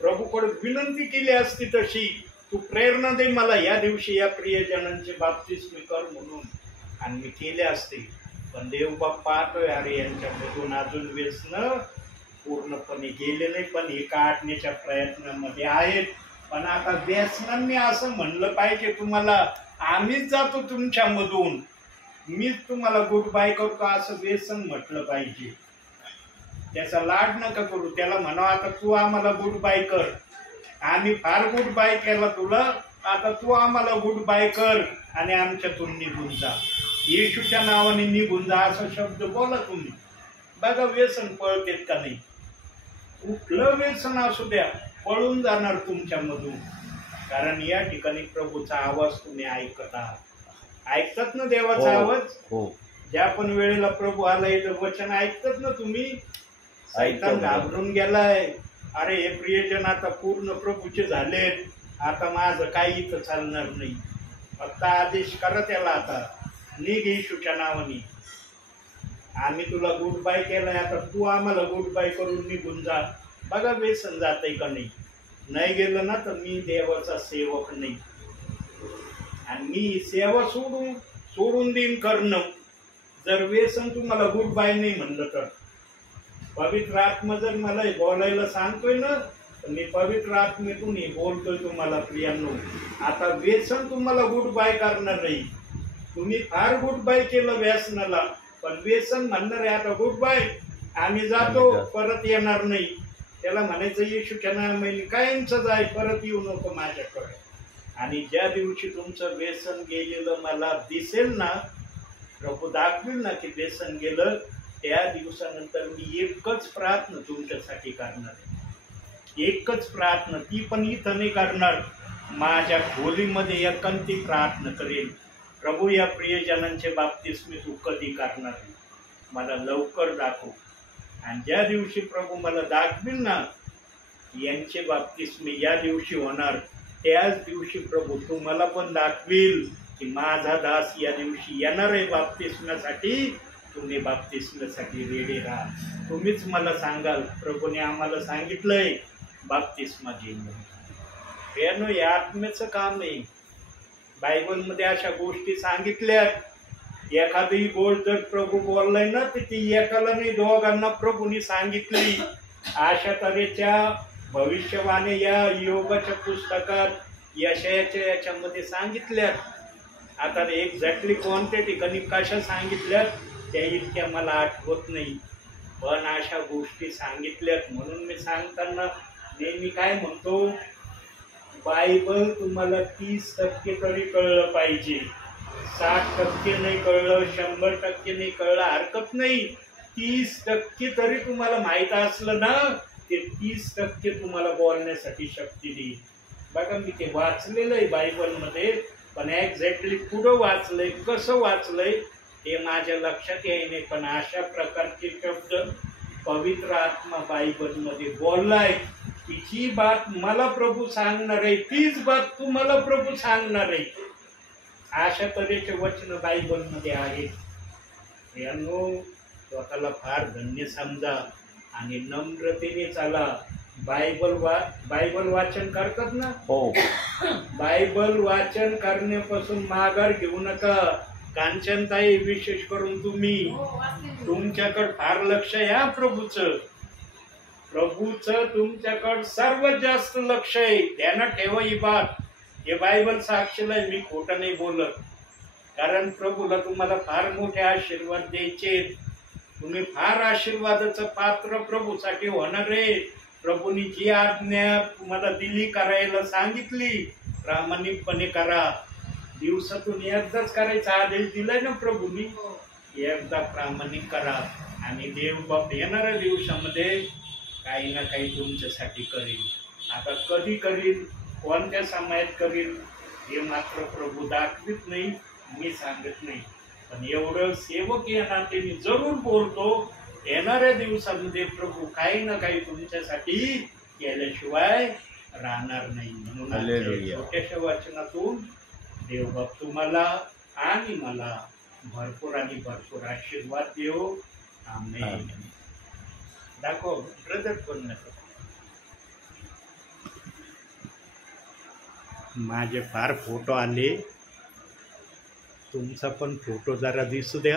प्रभूकडे विनंती केली असती तशी, तू प्रेरणा दे मला या दिवशी या प्रियजनांचे बाप्तिस्मे कर म्हणून, आणि मी केले असते. पण देवबाप पाहतोय, अरे यांच्यामधून अजून व्यसन पूर्णपणे गेले नाही, पण हे काढण्याच्या प्रयत्नामध्ये आहेत. पण आता व्यसनांनी असं म्हणलं पाहिजे तुम्हाला, आम्हीच जातो तुमच्यामधून, मीच तुम्हाला गुड बाय करतो, असं व्यसन म्हटलं पाहिजे. त्याचा लाड नका करू, त्याला म्हणा आता तू आम्हाला गुड बाय कर, आम्ही फार गुड बाय केला तुला, आता तू आम्हाला गुड बाय कर आणि आमच्यातून निघून जा, येशूच्या नावाने निघून जा, असा शब्द बोला तुम्ही. बघा व्यसन पळतेत का नाही. कुठलं व्यसन असू द्या, पळून जाणार तुमच्यामधून. कारण या ठिकाणी प्रभूचा आवाज तुम्ही ऐकत आहात. ऐकतात ना देवाचा आवाज? हो. ज्या पण वेळेला प्रभू आलाय वचन ऐकतात ना तुम्ही? सैतान घाबरून गेलाय, अरे हे प्रियजन आता पूर्ण प्रभूचे झालेत, आता माझं काही इथं चालणार नाही, फक्त आदेश करा त्याला, आता निघ येशूच्या नावाने, आम्ही तुला गुड बाय केलाय, आता तू आम्हाला गुड बाय करून निघून जा. बघा व्यसन जातंय का नाही. नाही गेलं ना तर मी देवाचा सेवक नाही. आणि मी सेवा सोडून देईन करणं, जर व्यसन तुम्हाला गुड बाय नाही म्हणलं तर. पवित्र आत्मा जर मला बोलायला सांगतोय ना, तर मी पवित्र आत्मेतून बोलतोय तुम्हाला प्रियांनो. आता व्यसन तुम्हाला गुड बाय करणार नाही. तुम्ही फार गुड बाय केलं व्यसनाला, पण व्यसन म्हणणार आहे आता गुड बाय, आम्ही जातो, परत येणार नाही. त्याला म्हणायचं येशूच्या नावाने कायमचं जाय, परत येऊ नको माझ्याकडे. आणि ज्या दिवशी तुमचं व्यसन गेलेलं मला दिसेल ना, प्रभू दाखवेल ना की व्यसन गेलं, त्या दिवसानंतर मी एकच प्रार्थना तुमच्यासाठी करणार आहे. एकच प्रार्थना, ती पण इथं नाही करणार, माझ्या खोलीमध्ये एकांती प्रार्थना करेल. प्रभू या प्रियजनांच्या बाबतीत मी तू कधी करणार आहे, मला लवकर दाखव. आणि ज्या दिवशी प्रभू मला दाखवेल ना यांच्या बाबतीत मी या दिवशी होणार, त्याच दिवशी प्रभू तुम्हाला पण दाखवेल की माझा दास या दिवशी येणार आहे बाप्तिस्मासाठी. तुम्ही बाप्तिस्मासाठी रेडी राहा. तुम्हीच मला सांगाल, प्रभूने आम्हाला सांगितलंय बाप्तिस्मा घे म्हणून. हे आत्म्याचं काम आहे. बायबलमध्ये अशा गोष्टी सांगितल्यात. एखादी गोष्ट जर प्रभू बोललाय ना, तर ती एकाला नाही दोघांना प्रभूने सांगितली. अशा तऱ्हेच्या भविष्यवाणी या योगाच्या पुस्तकात यशायाच्या याच्यामध्ये सांगितल्यात. आता एक्झॅक्टली कोणत्या ठिकाणी कशा सांगितल्यात त्या इतक्या मला आठवत नाही, पण अशा गोष्टी सांगितल्यात. म्हणून मी सांगताना नेहमी काय म्हणतो, बायबल तुम्हाला 30% तरी कळलं पाहिजे. 60% नाही कळलं, 100% नाही कळलं, हरकत नाही. 30% तरी तुम्हाला माहित असलं ना, ते 30% तुम्हाला बोलण्यासाठी शक्ती देईल. बघा मी ते वाचलेलं आहे बायबलमध्ये, पण एक्झॅक्टली पुढं वाचलंय, कसं वाचलंय हे माझ्या लक्षात येईने. पण अशा प्रकारचे शब्द पवित्र आत्मा बायबलमध्ये बोललाय. तिची बात मला प्रभू सांगणार आहे, तीच बात तुम्हाला प्रभू सांगणार आहे. अशा तऱ्हेचे वचन बायबलमध्ये आहेत. यांनो स्वतःला फार धन्य समजा आणि नम्रतेने चाला. बायबल वाचन करतात ना, हो, बायबल वाचन करण्यापासून माघार घेऊ नका. कांचनताई विशेष करून तुम्ही, तुमच्याकडे फार लक्ष आहे प्रभूचं तुमच्याकडे सर्वात जास्त लक्ष आहे. ध्यानात ठेवा ही बात. हे बायबल साक्षीला आहे, मी खोटं नाही बोलत. कारण प्रभूला तुम्हाला फार मोठे आशीर्वाद द्यायचे. तुम्ही फार आशीर्वादाचं पात्र प्रभूसाठी होणार आहे. प्रभूनी जी आज्ञा तुम्हाला दिली, करायला सांगितली, प्रामाणिकपणे करा. दिवसातून एकदाच करायचा आदेश दिलाय ना प्रभूनी, एकदा प्रामाणिक करा. आणि देव बाप येणाऱ्या दिवसामध्ये काही ना काही तुमच्यासाठी करील. आता कधी करील, कोणत्या समयात करील हे मात्र प्रभू दाखवित नाही, मी सांगत नाही. पण एवढं सेवक या नात्याने जरूर बोलतो, येणाऱ्या दिवसामध्ये प्रभू काही ना काही तुमच्यासाठी केल्याशिवाय राहणार नाही. म्हणून छोट्याशा वाचनातून देवबाप तुम्हाला आणि मला भरपूर आणि भरपूर आशीर्वाद देव. आमेन. दाखव ब्रदर पण नको. माझे फार फोटो आले, तुमचा पण फोटो जरा दिसू द्या.